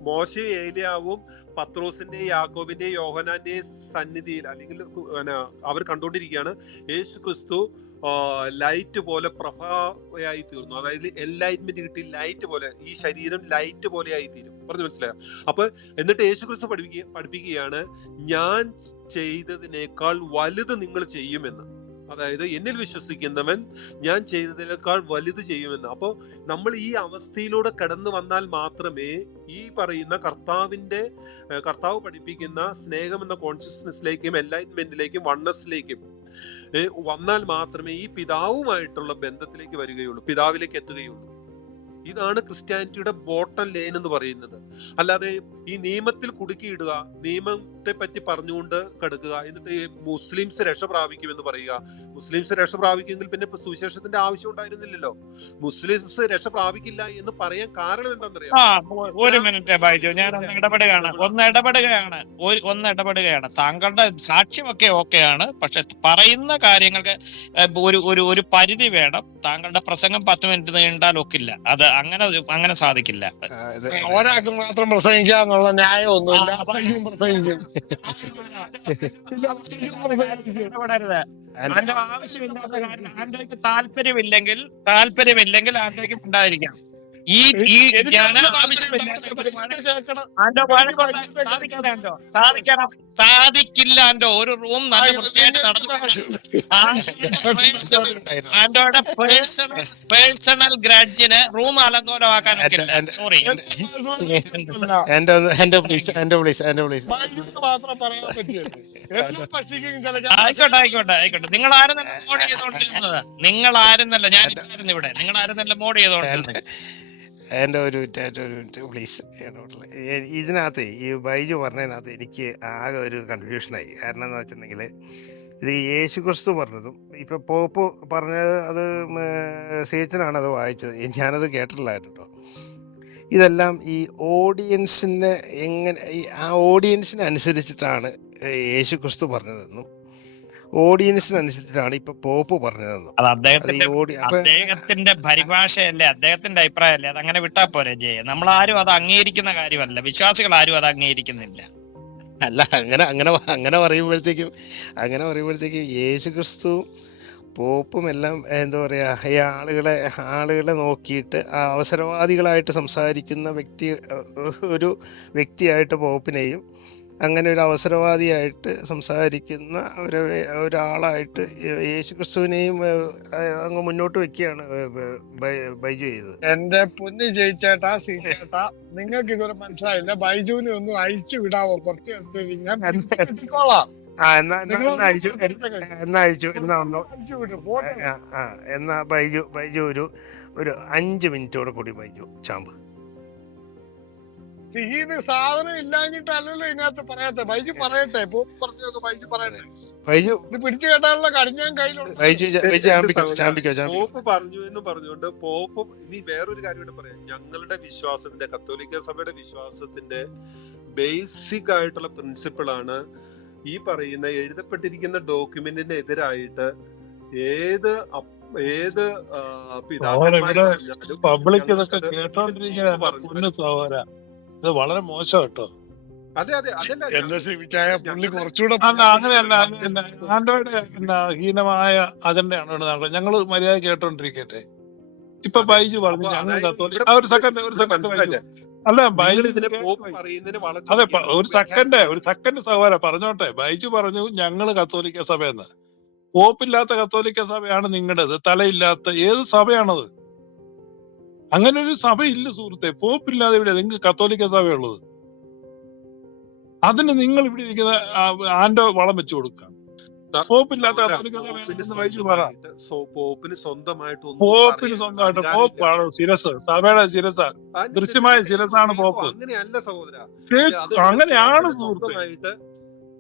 മോശെ ഏലിയാവും പത്രോസിന്റെ, യാക്കോബിന്റെ, യോഹനാന്റെ സന്നിധിയിൽ, അല്ലെങ്കിൽ അവർ കണ്ടുകൊണ്ടിരിക്കുകയാണ് യേശു ക്രിസ്തു ലൈറ്റ് പോലെ പ്രഭയായി തീർന്നു. അതായത് എൻലൈറ്റ്മെന്റ് കിട്ടി, ലൈറ്റ് പോലെ, ഈ ശരീരം ലൈറ്റ് പോലെ ആയി തീരും. പറഞ്ഞു മനസ്സിലായോ? അപ്പൊ എന്നിട്ട് യേശു ക്രിസ്തു പഠിപ്പിക്കുകയാണ്, ഞാൻ ചെയ്തതിനേക്കാൾ വലുത് നിങ്ങൾ ചെയ്യുമെന്ന്. അതായത് എന്നിൽ വിശ്വസിക്കുന്നവൻ ഞാൻ ചെയ്തതിനേക്കാൾ വലുത് ചെയ്യുമെന്ന്. അപ്പോൾ നമ്മൾ ഈ അവസ്ഥയിലൂടെ കടന്നു വന്നാൽ മാത്രമേ ഈ പറയുന്ന കർത്താവ് പഠിപ്പിക്കുന്ന സ്നേഹം എന്ന കോൺഷ്യസ്നെസ്സിലേക്കും എൻലൈറ്റ്മെന്റിലേക്കും വണ്ണസിലേക്കും വന്നാൽ മാത്രമേ ഈ പിതാവുമായിട്ടുള്ള ബന്ധത്തിലേക്ക് വരികയുള്ളൂ, പിതാവിലേക്ക് എത്തുകയുള്ളൂ. ഇതാണ് ക്രിസ്ത്യാനിറ്റിയുടെ ബോട്ടം ലൈൻ എന്ന് പറയുന്നത്. അല്ലാതെ ഈ നിയമത്തിൽ കുടുക്കിയിടുക, നിയമത്തെ പറ്റി പറഞ്ഞുകൊണ്ട് കിടക്കുക, എന്നിട്ട് മുസ്ലിംസ് രക്ഷ പ്രാപിക്കുമെന്ന് പറയുക. മുസ്ലിംസ് രക്ഷ പ്രാപിക്കുമെങ്കിൽ പിന്നെ സുവിശേഷത്തിന്റെ ആവശ്യം ഉണ്ടായിരുന്നില്ലല്ലോ. മുസ്ലിംസ് രക്ഷ പ്രാപിക്കില്ല എന്ന് പറയാൻ കാരണം എന്താണെന്നറിയാം? ഒരു മിനിറ്റ് ബൈജു, ഞാൻ ഒന്ന് ഇടപെടുകയാണ്. താങ്കളുടെ സാക്ഷ്യമൊക്കെ ഓക്കെയാണ്, പക്ഷെ പറയുന്ന കാര്യങ്ങൾക്ക് ഒരു പരിധി വേണം. താങ്കളുടെ പ്രസംഗം 10 മിനിറ്റ് നീണ്ടാൽ ഒക്കില്ല. അത് അങ്ങനെ സാധിക്കില്ല. ഒരാൾക്ക് മാത്രം പ്രസംഗിക്കാന്നുള്ള ന്യായം ഒന്നുമില്ല. ആൻഡോ ആവശ്യമില്ലാത്ത കാര്യം, ആൻഡോയ്ക്ക് താല്പര്യമില്ലെങ്കിൽ ആൻഡോയ്ക്ക് ഉണ്ടായിരിക്കാം. സാധിക്കില്ല ആൻഡോ. ഒരു റൂം നല്ല വൃത്തിയായിട്ട് നടന്നു. ആൻഡോയുടെ പേഴ്സണൽ ഗ്രഡ്ജിന് റൂം അലങ്കോലമാക്കാൻ സോറി. ആയിക്കോട്ടെ. നിങ്ങൾ ആരെന്നല്ല മോഡ് ചെയ്തോണ്ടിരുന്നത്. ഞാനില്ലായിരുന്നു ഇവിടെ. നിങ്ങൾ ആരെന്നല്ല മോഡ് ചെയ്തോണ്ടിരുന്നത്. എൻ്റെ ഒരു മിനിറ്റ് പ്ലീസ്. ഇതിനകത്ത് ഈ ബൈജു പറഞ്ഞതിനകത്ത് എനിക്ക് ആകെ ഒരു കൺഫ്യൂഷനായി. കാരണം എന്ന് വെച്ചിട്ടുണ്ടെങ്കിൽ, ഇത് യേശു ക്രിസ്തു പറഞ്ഞതും ഇപ്പം പോപ്പ് പറഞ്ഞത്, അത് സേച്ചനാണ് അത് വായിച്ചത്, ഞാനത് കേട്ടിട്ടില്ലായിരുന്നു കേട്ടോ. ഇതെല്ലാം ഈ ഓഡിയൻസിനെ ആ ഓഡിയൻസിനനുസരിച്ചിട്ടാണ് യേശു ക്രിസ്തു പറഞ്ഞതെന്നും ഓഡിയൻസിനനുസരിച്ചിട്ടാണ് ഇപ്പൊ പോപ്പ് പറഞ്ഞതെന്നും. അത് അദ്ദേഹത്തിന്റെ പരിഭാഷയല്ലേ, അദ്ദേഹത്തിന്റെ അഭിപ്രായമല്ലേ. അത് അങ്ങനെ വിട്ടാ പോരെ ജയ. നമ്മളാരും അത് അംഗീകരിക്കുന്ന കാര്യമല്ല, വിശ്വാസികൾ ആരും അത് അംഗീകരിക്കുന്നില്ല. അല്ല, അങ്ങനെ പറയുമ്പോഴത്തേക്കും യേശു ക്രിസ്തു പോപ്പും എല്ലാം എന്താ പറയുക, ഈ ആളുകളെ നോക്കിയിട്ട് അവസരവാദികളായിട്ട് സംസാരിക്കുന്ന ഒരു വ്യക്തിയായിട്ട് പോപ്പിനെയും, അങ്ങനെ ഒരു അവസരവാദിയായിട്ട് സംസാരിക്കുന്ന ഒരാളായിട്ട് യേശു ക്രിസ്തുവിനെയും അങ്ങ് മുന്നോട്ട് വെക്കുകയാണ് ബൈജു ചെയ്തത്. എന്റെ പൊന്ന് ജയിച്ചേട്ടാ, സീച്ചേട്ടാ, നിങ്ങൾക്ക് ഇതുവരെ മനസ്സിലായില്ല. ബൈജുവിനെ ഒന്ന് അഴിച്ചു വിടാവോ? കുറച്ച് എത്തിക്കോളാം. എന്നാ ബൈജു ഒരു 5 മിനിറ്റോടെ കൂടി ബൈജു ചാമ്പ്. ഇത് സാധനം ഇല്ലാഞ്ഞിട്ടല്ലല്ലോ ഇതിനകത്ത് പറയാത്തെ. ബൈജു പറയട്ടെ, ബൈജു പറയട്ടെ. ബൈജു ഇത് പിടിച്ചു കേട്ടാലുള്ള കടിഞ്ഞാൻ കയ്യിലുണ്ട്. ബൈജു എന്റെ ചാമ്പിക്കോ സഹോദര, ചാമ്പിക്കോ ചാമ്പിക്കോ. പോപ്പ് പറഞ്ഞു എന്ന് പറഞ്ഞുകൊണ്ട് പോപ്പ് ഇനി വേറൊരു കാര്യം കൂടെ പറയാം. ഞങ്ങളുടെ വിശ്വാസത്തിന്റെ, കത്തോലിക്ക സഭയുടെ വിശ്വാസത്തിന്റെ ബേസിക് ആയിട്ടുള്ള പ്രിൻസിപ്പിൾ ആണ് ഈ പറയുന്ന എഴുതപ്പെട്ടിരിക്കുന്ന ഡോക്യുമെന്റിന് എതിരായിട്ട് ഏത് പിതാക്കന്മാർ ഇവിടെ പറഞ്ഞാലും പബ്ലിക് ഇതൊക്കെ ഞങ്ങൾക്കത് പോപ്പ് കേട്ടോണ്ടിരിക്കുന്ന പറഞ്ഞു. പൊന്നു സഹോദര, ഇത് വളരെ മോശം കേട്ടോ. അതെ അതെ, അതല്ല എന്റെ സിവിച്ചായ പുള്ളി കുറച്ചുകൂടെ അല്ല അങ്ങനെയല്ല, ആൻഡ്രോയുടെ ഹീനമായ അജണ്ടയാണ് ഇവിടെ നടക്കുന്നത്. ഞങ്ങള് മര്യാദ കേട്ടോണ്ടിരിക്കട്ടെ. ഇപ്പൊ ബൈജു പറഞ്ഞു അപ്പൊ ഞങ്ങൾ അതായത് കത്തോലിക്ക. ഇവിടെ ഒരു സെക്കൻഡ് മനസ്സിലായില്ലേ, അല്ല നിങ്ങൾ ബൈജു ഇതിനെ കേക്ക് പോപ്പ് ബൈജു. പറയുന്നതിന് വളരെ അതെ ചോദിക്കുന്നത് ഒരു സെക്കൻഡ് സഹോദര പറഞ്ഞോട്ടെ. ബൈജു പറഞ്ഞു ഞങ്ങള് കത്തോലിക്ക സഭയെന്ന്. പോപ്പില്ലാത്ത കത്തോലിക്ക സഭയാണ് നിങ്ങളുടേത്, തലയില്ലാത്ത ഏത് സഭയാണത്? അങ്ങനെ ഒരു സഭയില്ല സുഹൃത്തെ. പോപ്പില്ലാതെ ഇവിടെ നിങ്ങൾക്ക് കത്തോലിക്ക സഭയുള്ളത്. അതിന് നിങ്ങൾ ഇവിടെ ഇരിക്കുന്ന ആൻഡോ വളം വെച്ചു കൊടുക്കുക. പോപ്പില്ലാത്ത കത്തോലിക്ക സഭ ബൈജു പറ. പോപ്പിന് സ്വന്തമായിട്ട് പോപ്പിന് സ്വന്തമായിട്ട് പോപ്പാണ് ശിരസ്, സഭയുടെ ശിരസ, ദൃശ്യമായ ശിരസാണ് പോപ്പ്. അങ്ങനെയല്ല സഹോദര, അങ്ങനെയാണ് സുഹൃത്തെ.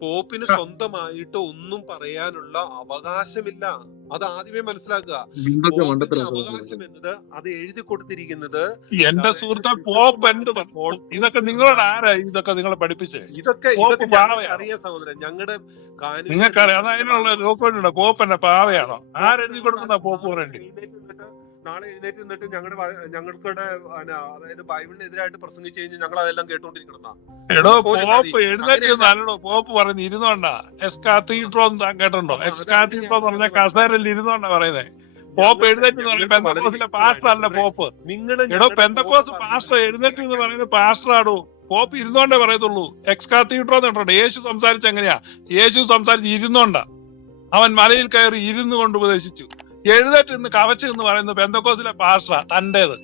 പോപ്പിന് സ്വന്തമായിട്ട് ഒന്നും പറയാനുള്ള അവകാശമില്ല. അത് ആദ്യമേ മനസ്സിലാക്കുക. പോപ്പിന്റെ അവകാശം എന്നത് അത് എഴുതി കൊടുത്തിരിക്കുന്നത് എന്റെ സുഹൃത്തെ പോപ്പ് എന്ത് ഇതൊക്കെ നിങ്ങളോട് ആരാ ഇതൊക്കെ നിങ്ങളെ പഠിപ്പിച്ചേ? ഇതൊക്കെ അറിയാം സഹോദരൻ. ഞങ്ങളുടെ നിങ്ങൾക്കറിയാം അതിനുള്ള ഡോക്യുമെന്റ്. പോപ്പ് എന്നെ പാവയാണോ? ആരെഴുതി കൊടുക്കുന്ന പോപ്പ് പറയണ്ടേ? നാളെ എഴുന്നേറ്റ് നിന്നിട്ട് ഞങ്ങൾക്കിടെ അതായത് ബൈബിളിന് എതിരായിട്ട് പ്രസംഗിച്ചു കഴിഞ്ഞാൽ ഞങ്ങൾ അതെല്ലാം കേട്ടോണ്ടിരിക്കണം. എടോ പോപ്പ് എഴുന്നേറ്റ് പോപ്പ് പറയുന്നത് ഇരുന്നോണ്ടാ. എസ്കാത്തീഡ്രോ താൻ കേട്ടോ? എക്സ്കാത്തീഡ്രോ എന്ന് പറഞ്ഞാൽ കസേരയിൽ ഇരുന്നോണ്ടാ പറയുന്നത്. പോപ്പ് എഴുന്നേറ്റ് എന്ന് പറയുന്നത് പെന്തക്കോസിലെ പാസ്റ്റർ അല്ല പോപ്പ്. എടോ പെന്തക്കോസ് പാസ്റ്റർ എഴുന്നേറ്റ് എന്ന് പറയുന്നത് പാസ്റ്റർ ആടോ. പോപ്പ് ഇരുന്നോണ്ടേ പറയത്തുള്ളൂ. എക്സ്കാത്തീഡ്രോ എന്ന് കേട്ടോ. യേശു സംസാരിച്ച എങ്ങനെയാ? യേശു സംസാരിച്ച് ഇരുന്നോണ്ടാ. അവൻ മലയിൽ കയറി ഇരുന്നു കൊണ്ട് ഉപദേശിച്ചു. എഴുന്നേറ്റ് നിന്ന് കവച്ച് എന്ന് പറയുന്നത് പെന്തക്കോസിലെ പാസ്റ്റർ തന്റേത്.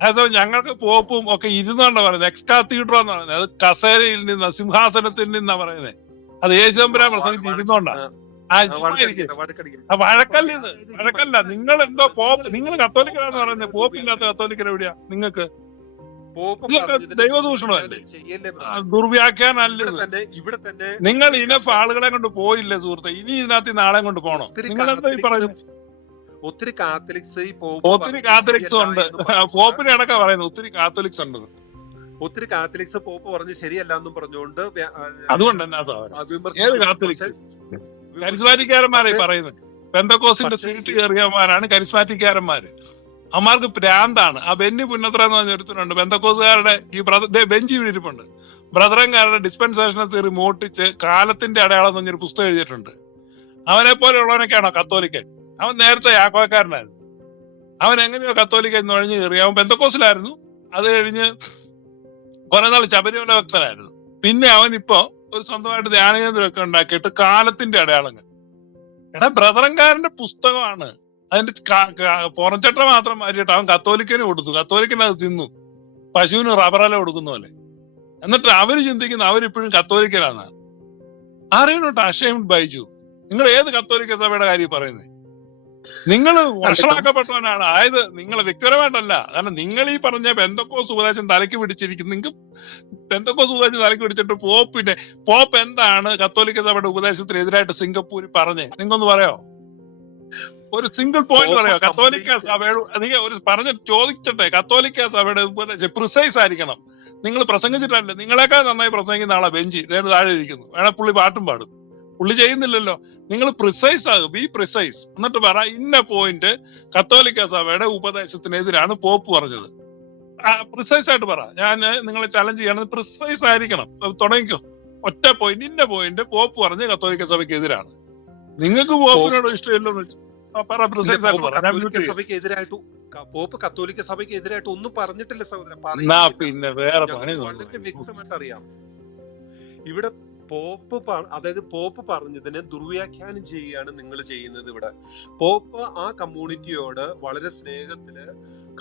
അതേസമയം ഞങ്ങൾക്ക് പോപ്പും ഒക്കെ ഇരുന്നോണ്ടാ പറയുന്നത്. എക്സ്കാത്തീഡ്രോ എന്ന് പറയുന്നത് അത് കസേരയിൽ നിന്ന്, സിംഹാസനത്തിൽ നിന്നാ പറയുന്നത്. അത് യേശുദമ്പുരാൻ പ്രസംഗിച്ച് ഇരുന്നോണ്ടാ. വഴക്കല്ല. നിങ്ങൾ എന്തോ പോപ്പ്, നിങ്ങൾ കത്തോലിക്കലാന്ന് പറയുന്നത്. പോപ്പില്ലാത്ത കത്തോലിക്കൽ എവിടെയാ നിങ്ങൾക്ക്? ദൈവദൂഷണമല്ലേ, ദുർവ്യാഖ്യാനല്ലേ? നിങ്ങൾ ഇനഫ് ആളുകളെ കൊണ്ട് പോയില്ലേ സുഹൃത്തെ? ഇനി ഇതിനകത്ത് നാളെ കൊണ്ട് പോണോ? നിങ്ങൾ എന്താ ഈ പറയുന്നത്? ഒത്തിരി കാത്തലിക്സ് ഉണ്ട്. പോപ്പിനെ അടക്ക പറയുന്നത് ഒത്തിരി കാത്തലിക്സ് ഉണ്ട്. ഒത്തിരി കാത്തലിക്സ് പോപ്പ് പറഞ്ഞ് ശരിയല്ല എന്നും പറഞ്ഞുകൊണ്ട് അതുകൊണ്ട് എന്നാ ഏത് കാത്തലിക്സ്? കരിസ്മാറ്റിക്കാരന്മാരെ പറയുന്നത്. പെന്തക്കോസിന്റെ സ്പിരിറ്റ് കയറിയമാരാണ് കരിസ്മാറ്റിക്കാരന്മാര്. അമ്മാർക്ക് ഭ്രാന്താണ്. ആ ബെന്നി പുന്നത്ര എന്ന് പറഞ്ഞ ഒരുത്തനുണ്ട് പെന്തക്കോസുകാരുടെ. ഈ ബെഞ്ചി ഇരിപ്പുണ്ട്. ബ്രദറൻകാരുടെ ഡിസ്പെൻസേഷനെ തീറി മോട്ടിച്ച് കാലത്തിന്റെ അടയാളം എന്ന് പറഞ്ഞൊരു പുസ്തകം എഴുതിയിട്ടുണ്ട്. അവനെ പോലെയുള്ളവനൊക്കെയാണോ കത്തോലിക്കൻ? അവൻ നേരത്തെ യാക്കോക്കാരനായിരുന്നു. അവൻ എങ്ങനെയോ കത്തോലിക്കൻ നുഴഞ്ഞു കയറി. അവൻ പെന്തക്കോസിലായിരുന്നു. അത് കഴിഞ്ഞ് കുറെ നാൾ ശബരിമല ഭക്തനായിരുന്നു. പിന്നെ അവൻ ഇപ്പോ ഒരു സ്വന്തമായിട്ട് ധ്യാനകേന്ദ്രമൊക്കെ ഉണ്ടാക്കിയിട്ട് കാലത്തിന്റെ അടയാളങ്ങൾ. ബ്രദറൻകാരന്റെ പുസ്തകമാണ്. അതിന്റെ പുറംചട്ട മാത്രം മാറ്റിയിട്ട് അവൻ കത്തോലിക്കന് കൊടുത്തു. കത്തോലിക്കന് അത് തിന്നു. പശുവിന് റബ്ബറല കൊടുക്കുന്ന പോലെ. എന്നിട്ട് അവര് ചിന്തിക്കുന്ന അവരിപ്പോഴും കത്തോലിക്കനാണ്. ആരെയും അഷേം ബൈജു, നിങ്ങൾ ഏത് കത്തോലിക്ക സഭയുടെ കാര്യം പറയുന്നത്? നിങ്ങൾ വഷളാക്കപ്പെട്ടവനാണ്. അതായത് നിങ്ങൾ വ്യക്തിപരമായിട്ടല്ല. കാരണം നിങ്ങൾ ഈ പറഞ്ഞ പെന്തക്കോസ് ഉപദേശം തലയ്ക്ക് പിടിച്ചിരിക്കുന്നു. നിങ്ങൾക്ക് പെന്തക്കോസ് ഉപദേശം തലയ്ക്ക് പിടിച്ചിട്ട് പോപ്പ് എന്താണ് കത്തോലിക്ക സഭയുടെ ഉപദേശത്തിനെതിരായിട്ട് സിംഗപ്പൂരിൽ പറഞ്ഞേ? നിങ്ങൊന്ന് പറയോ? ഒരു സിംഗിൾ പോയിന്റ് പറയോ? കത്തോലിക്ക സഭയുടെ ഒരു ചോദിച്ചട്ടെ. കത്തോലിക്ക സഭയുടെ ഉപദേശം പ്രിസൈസ് ആയിരിക്കണം. നിങ്ങൾ പ്രസംഗിച്ചിട്ടല്ലേ? നിങ്ങളെക്കാൾ നന്നായി പ്രസംഗിക്കുന്ന ആളാ ബെഞ്ചി താഴെ ഇരിക്കുന്നു. വേണേ പുള്ളി പാട്ടും പാടും. പുള്ളി ചെയ്യുന്നില്ലല്ലോ. നിങ്ങൾ പ്രിസൈസ് ആകും. B precise. എന്നിട്ട് പറ ഇന്ന പോയിന്റ് കത്തോലിക്ക സഭയുടെ ഉപദേശത്തിനെതിരാണ് പോപ്പ് പറഞ്ഞത്. പ്രിസൈസ് ആയിട്ട് പറ. ഞാൻ നിങ്ങളെ ചലഞ്ച് ചെയ്യണത് പ്രിസൈസ് ആയിരിക്കണം. തുടങ്ങിക്കോ. ഒറ്റ പോയിന്റ്, ഇന്ന പോയിന്റ് പോപ്പ് പറഞ്ഞ് കത്തോലിക്ക സഭയ്ക്ക് എതിരാണ്. നിങ്ങൾക്ക് പോപ്പിനോട് ഇഷ്ടമില്ലെന്ന് വെച്ച് പറ. പ്രിസൈസ് ആയിട്ട് പറ. പോപ്പ് കത്തോലിക്ക സഭയ്ക്ക് എതിരായിട്ട് ഒന്നും പറഞ്ഞിട്ടില്ല സഹോദരൻ. പിന്നെ വേറെ പണി വളരെ വ്യക്തമായിട്ട് അറിയാം. ഇവിടെ പോപ്പ് പറഞ്ഞതിനെ ദുർവ്യാഖ്യാനം ചെയ്യുകയാണ് നിങ്ങൾ ചെയ്യുന്നത്. ഇവിടെ പോപ്പ് ആ കമ്മ്യൂണിറ്റിയോട് വളരെ സ്നേഹത്തില്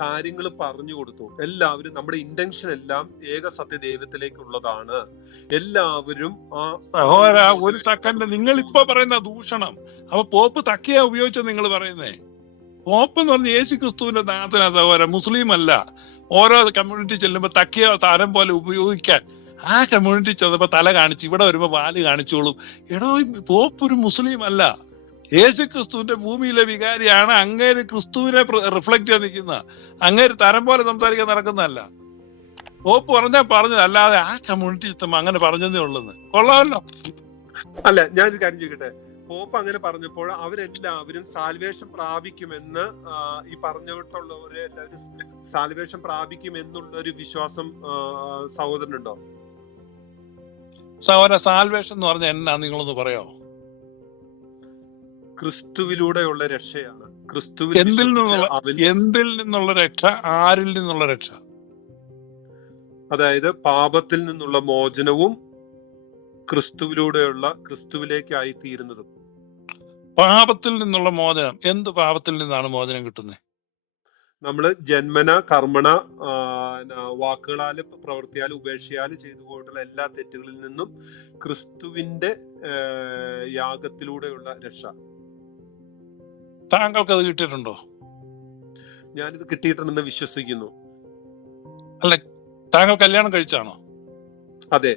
കാര്യങ്ങൾ പറഞ്ഞു കൊടുത്തു. എല്ലാവരും നമ്മുടെ ഇന്റൻഷൻ എല്ലാം ഏക സത്യ ദൈവത്തിലേക്കുള്ളതാണ്. എല്ലാവരും സഹോദര ഒരു സെക്കൻഡ്. നിങ്ങൾ ഇപ്പൊ പറയുന്ന ദൂഷണം അപ്പൊ പോപ്പ് തക്കിയാ ഉപയോഗിച്ചത് നിങ്ങൾ പറയുന്നേ? പോപ്പ് എന്ന് പറഞ്ഞ യേശു ക്രിസ്തുവിന്റെ ദാസനാ സഹോദര, മുസ്ലിം അല്ല. ഓരോ കമ്മ്യൂണിറ്റി ചെല്ലുമ്പോ തക്കിയ താരം പോലെ ഉപയോഗിക്കാൻ ആ കമ്മ്യൂണിറ്റി ചെന്നപ്പോ തല കാണിച്ച്, ഇവിടെ വരുമ്പോ വാല് കാണിച്ചോളും. എടോ, പോപ്പ് ഒരു മുസ്ലിം അല്ല, യേശു ക്രിസ്തുവിന്റെ ഭൂമിയിലെ വികാരിയാണ്. അങ്ങേര് ക്രിസ്തുവിനെ റിഫ്ലക്ട് ചെയ്ത് നിൽക്കുന്ന, അങ്ങേര് തരം പോലെ സംസാരിക്കാൻ നടക്കുന്നതല്ല. പോപ്പ് പറഞ്ഞാൽ പറഞ്ഞത്, അല്ലാതെ ആ കമ്മ്യൂണിറ്റി അങ്ങനെ പറഞ്ഞതേ ഉള്ളെന്ന്. കൊള്ളാമല്ലോ. അല്ല, ഞാനൊരു കാര്യം ചോദിക്കട്ടെ. പോപ്പ് അങ്ങനെ പറഞ്ഞപ്പോൾ അവരെല്ലാവരും സാൽവേഷൻ പ്രാപിക്കുമെന്ന് ഈ പറഞ്ഞിട്ടുള്ളവരെ എല്ലാവരും സാൽവേഷൻ പ്രാപിക്കും എന്നുള്ള ഒരു വിശ്വാസം സഹോദരനുണ്ടോ? സഹോദര, സാൽവേഷൻ എന്ന് പറഞ്ഞാൽ എന്നാ, നിങ്ങളൊന്ന് പറയോ? ക്രിസ്തുവിലൂടെയുള്ള രക്ഷയാണ്. ക്രിസ്തുവിൽ എന്തിൽ നിന്നുള്ള രക്ഷ? ആരിൽ നിന്നുള്ള രക്ഷ? അതായത് പാപത്തിൽ നിന്നുള്ള മോചനവും ക്രിസ്തുവിലേക്കായി തീരുന്നതും. പാപത്തിൽ നിന്നുള്ള മോചനം. എന്ത് പാപത്തിൽ നിന്നാണ് മോചനം കിട്ടുന്നത്? നമ്മള് ജന്മന കർമ്മണ വാക്കുകളാല് പ്രവൃത്തിയാൽ ഉപേക്ഷയാൽ ചെയ്തു പോയിട്ടുള്ള എല്ലാ തെറ്റുകളിൽ നിന്നും ക്രിസ്തുവിന്റെ യാഗത്തിലൂടെയുള്ള രക്ഷ. താങ്കൾക്ക് അത് കിട്ടിയിട്ടുണ്ടോ? ഞാനിത് കിട്ടിയിട്ടുണ്ടെന്ന് വിശ്വസിക്കുന്നു. അല്ല, താങ്കൾ കല്യാണം കഴിച്ചാണോ? അതെ.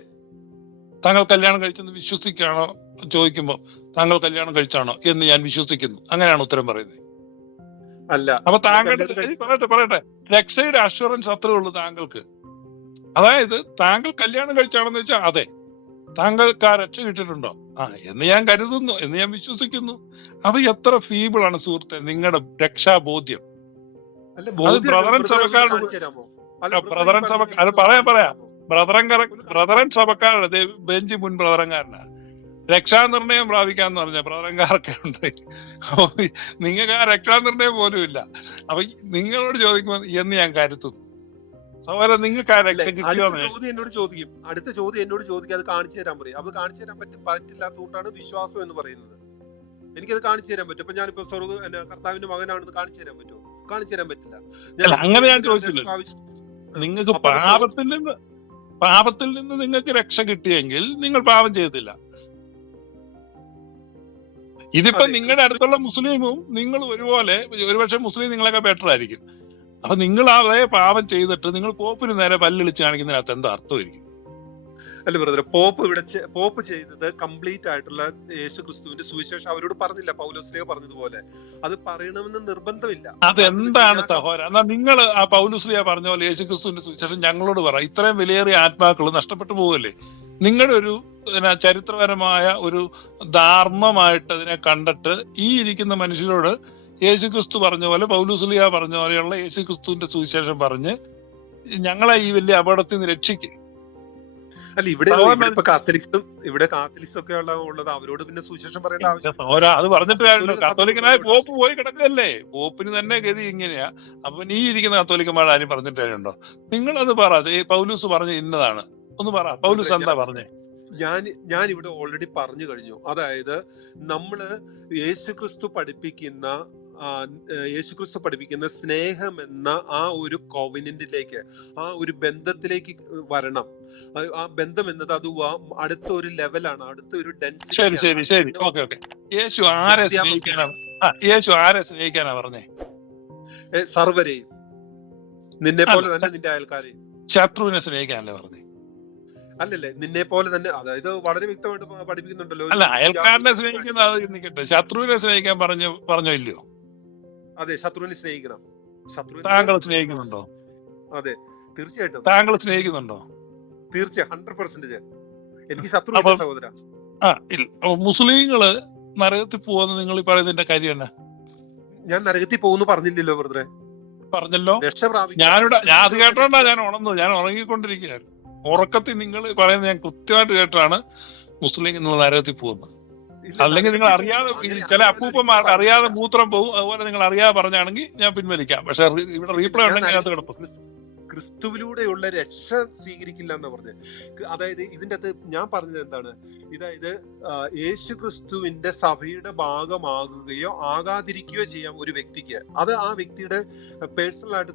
താങ്കൾ കല്യാണം കഴിച്ചെന്ന് വിശ്വസിക്കുകയാണോ? ചോദിക്കുമ്പോ താങ്കൾ കല്യാണം കഴിച്ചാണോ എന്ന് ഞാൻ വിശ്വസിക്കുന്നു, അങ്ങനെയാണ് ഉത്തരം പറയുന്നത്. അല്ല. അപ്പൊ താങ്കളുടെ പറയട്ടെ, രക്ഷയുടെ അഷുറൻസ് അത്രേ ഉള്ളൂ താങ്കൾക്ക്. അതായത് താങ്കൾ കല്യാണം കഴിച്ചാണെന്ന് വെച്ചാൽ അതെ, താങ്കൾക്ക് ആ രക്ഷ കിട്ടിയിട്ടുണ്ടോ? എന്ന് ഞാൻ കരുതുന്നു, എന്ന് ഞാൻ വിശ്വസിക്കുന്നു. അപ്പൊ എത്ര ഫീബിൾ ആണ് സുഹൃത്തെ നിങ്ങളുടെ രക്ഷാബോധ്യം. അത് ബ്രദറൻ സഭക്കാരുടെ ബ്രദറൻ സഭക്കാരുടെ ബെഞ്ച് മുൻ ബ്രദറൻകാരനാ. രക്ഷാനിർണയം പ്രാപിക്കാന്ന് പറഞ്ഞ ബ്രദറൻകാരൊക്കെ ഉണ്ട്. അപ്പൊ നിങ്ങൾക്ക് ആ രക്ഷാനിർണയം പോലും ഇല്ല. അപ്പൊ നിങ്ങളോട് ചോദിക്കുമ്പോ എന്ന് ഞാൻ കരുതുന്നു. സഹോദരൻ, നിങ്ങൾക്ക് ആ രക്ഷ കിട്ടിയോ? അടുത്ത ചോദ്യം എന്നോട് ചോദിക്കുക, അത് കാണിച്ചു തരാൻ പറയും. അത് കാണിച്ചു തരാൻ പറ്റില്ലാത്തതുകൊണ്ടാണ് വിശ്വാസം എന്ന് പറയുന്നത്. എനിക്കത് കാണിച്ചു തരാൻ പറ്റും. ഇപ്പൊ ഞാനിപ്പോ കർത്താവിന്റെ മകനാണെന്ന് കാണിച്ചു തരാൻ പറ്റുമോ? കാണിച്ചു തരാൻ പറ്റില്ല. അങ്ങനെ ഞാൻ ചോദിച്ചില്ല. നിങ്ങൾക്ക് പാപത്തിൽ നിന്ന് നിങ്ങൾക്ക് രക്ഷ കിട്ടിയെങ്കിൽ നിങ്ങൾ പാപം ചെയ്തില്ല. ഇതിപ്പോ നിങ്ങളുടെ അടുത്തുള്ള മുസ്ലിമും നിങ്ങൾ ഒരുപോലെ, ഒരുപക്ഷെ മുസ്ലിം നിങ്ങളൊക്കെ ബെറ്റർ ആയിരിക്കും. അപ്പൊ നിങ്ങൾ അതേ പാപം ചെയ്തിട്ട് നിങ്ങൾ പോപ്പിന് നേരെ പല്ലിളിച്ച് കാണിക്കുന്നതിനകത്ത് എന്താ അർത്ഥമായിരിക്കും? അല്ല ബ്രദറെ, പോപ്പ് ചെയ്തത് കംപ്ലീറ്റ് ആയിട്ടുള്ള യേശു ക്രിസ്തുവിന്റെ സുവിശേഷം അവരോട് പറഞ്ഞില്ല. പൗലോസ്ലീഹ പറഞ്ഞതുപോലെ അത് പറയണമെന്ന് നിർബന്ധമില്ല. അതെന്താണ് സഹോദരൻ? എന്നാ നിങ്ങൾ ആ പൗലോസ്ലീഹ പറഞ്ഞ പോലെ യേശു ക്രിസ്തുവിന്റെ സുവിശേഷം ഞങ്ങളോട് പറ. ഇത്രയും വിലയേറിയ ആത്മാക്കൾ നഷ്ടപ്പെട്ടു പോവല്ലേ? നിങ്ങളുടെ ഒരു ചരിത്രപരമായ ഒരു ധർമ്മമായിട്ട് അതിനെ കണ്ടിട്ട് ഈ ഇരിക്കുന്ന മനുഷ്യരോട് യേശു ക്രിസ്തു പറഞ്ഞ പോലെ, പൗലോസ്ലീഹ പറഞ്ഞ പോലെയുള്ള യേശു ക്രിസ്തുവിന്റെ സുവിശേഷം പറഞ്ഞ് ഞങ്ങളെ ഈ വലിയ അപകടത്തിൽ നിന്ന് രക്ഷിക്കും. അല്ല, ഇവിടെ കാത്തലിക്സും ഒക്കെ ഉള്ളത് അവരോട് പിന്നെ സുവിശേഷം പറയേണ്ട ആവശ്യം. അത് പറഞ്ഞിട്ട് കാര്യമില്ല. കത്തോലിക്കനായ പോപ്പ് പോയി കിടക്കല്ലേ? പോപ്പിന് തന്നെ ഗതി ഇങ്ങനെയാ. അപ്പൊ ഈ ഇരിക്കുന്ന കത്തോലിക്കന്മാർ ആരും പറഞ്ഞിട്ട് കാര്യമുണ്ടോ? നിങ്ങളത് പറ. പൗലൂസ് പറഞ്ഞ ഇന്നതാണ് ഒന്ന് പറ. പൗലൂസ് എന്താ പറഞ്ഞേ? ഞാൻ ഇവിടെ ഓൾറെഡി പറഞ്ഞു കഴിഞ്ഞു. അതായത് നമ്മള് യേശുക്രിസ്തു പഠിപ്പിക്കുന്ന സ്നേഹം എന്ന ആ ഒരു കോവനന്റിലേക്ക്, ആ ഒരു ബന്ധത്തിലേക്ക് വരണം. ആ ബന്ധം എന്നത് അത് അടുത്ത ഒരു ലെവലാണ്, അടുത്ത ഒരു ഡെൻസിറ്റി. ശരി. ഓക്കെ. യേശു ആരെ സ്നേഹിക്കാനാ പറഞ്ഞേ? സർവരെയും, നിന്നെ പോലെ തന്നെ നിന്റെ അയൽക്കാരെയും. ശത്രുവിനെ സ്നേഹിക്കാനല്ലേ പറഞ്ഞേ? അല്ലല്ലേ, നിന്നെ പോലെ തന്നെ. അതായത് വളരെ വ്യക്തമായിട്ട് പഠിപ്പിക്കുന്നുണ്ടല്ലോ. അല്ല, അയൽക്കാരനെ സ്നേഹിക്കുന്ന അത് നിൽക്കട്ടെ, ശത്രുവിനെ സ്നേഹിക്കാൻ പറഞ്ഞോ ഇല്ലയോ? അതെ, ശത്രുവിനെ സ്നേഹിക്കണം. താങ്കൾ സ്നേഹിക്കുന്നുണ്ടോ? അതെ, തീർച്ചയായിട്ടും. താങ്കൾ സ്നേഹിക്കുന്നുണ്ടോ? തീർച്ചയായും 100%. എനിക്ക് ശത്രു സഹോദര. ഇല്ല. മുസ്ലിങ്ങള് നരകത്തിൽ പോകുന്ന നിങ്ങൾ ഈ പറയുന്നതിന്റെ കാര്യം തന്നെ? ഞാൻ നരകത്തിൽ പോകുന്നു പറഞ്ഞില്ലല്ലോ ബ്രദറെ. പറഞ്ഞല്ലോ. ഞാൻ അത് കേട്ടോണ്ടാ ഞാൻ ഉറങ്ങിക്കൊണ്ടിരിക്കുകയായിരുന്നു. ഉറക്കത്തിൽ നിങ്ങൾ പറയുന്നത് ഞാൻ കൃത്യമായിട്ട് കേട്ടാണ് മുസ്ലിം നരകത്തിൽ പോകുന്നത്. അല്ലെങ്കിൽ നിങ്ങൾ അറിയാതെ, ചില അപ്പൂപ്പന്മാർക്ക് അറിയാതെ മൂത്രം പോകും, അതുപോലെ നിങ്ങൾ അറിയാതെ പറഞ്ഞാണെങ്കിൽ ഞാൻ പിൻവലിക്കാം. പക്ഷെ ഇവിടെ റീപ്ലേ ഉണ്ടെങ്കിൽ അതിനകത്ത് കിടക്കും. ക്രിസ്തുവിലൂടെയുള്ള രക്ഷ സ്വീകരിക്കില്ല എന്ന് പറഞ്ഞത്. അതായത് ഇതിൻ്റെ അകത്ത് ഞാൻ പറഞ്ഞത് എന്താണ്? ഇതായത് യേശു ക്രിസ്തുവിന്റെ സഭയുടെ ഭാഗമാകുകയോ ആകാതിരിക്കുകയോ ചെയ്യാം ഒരു വ്യക്തിക്ക്. അത് ആ വ്യക്തിയുടെ പേഴ്സണൽ ആയിട്ട്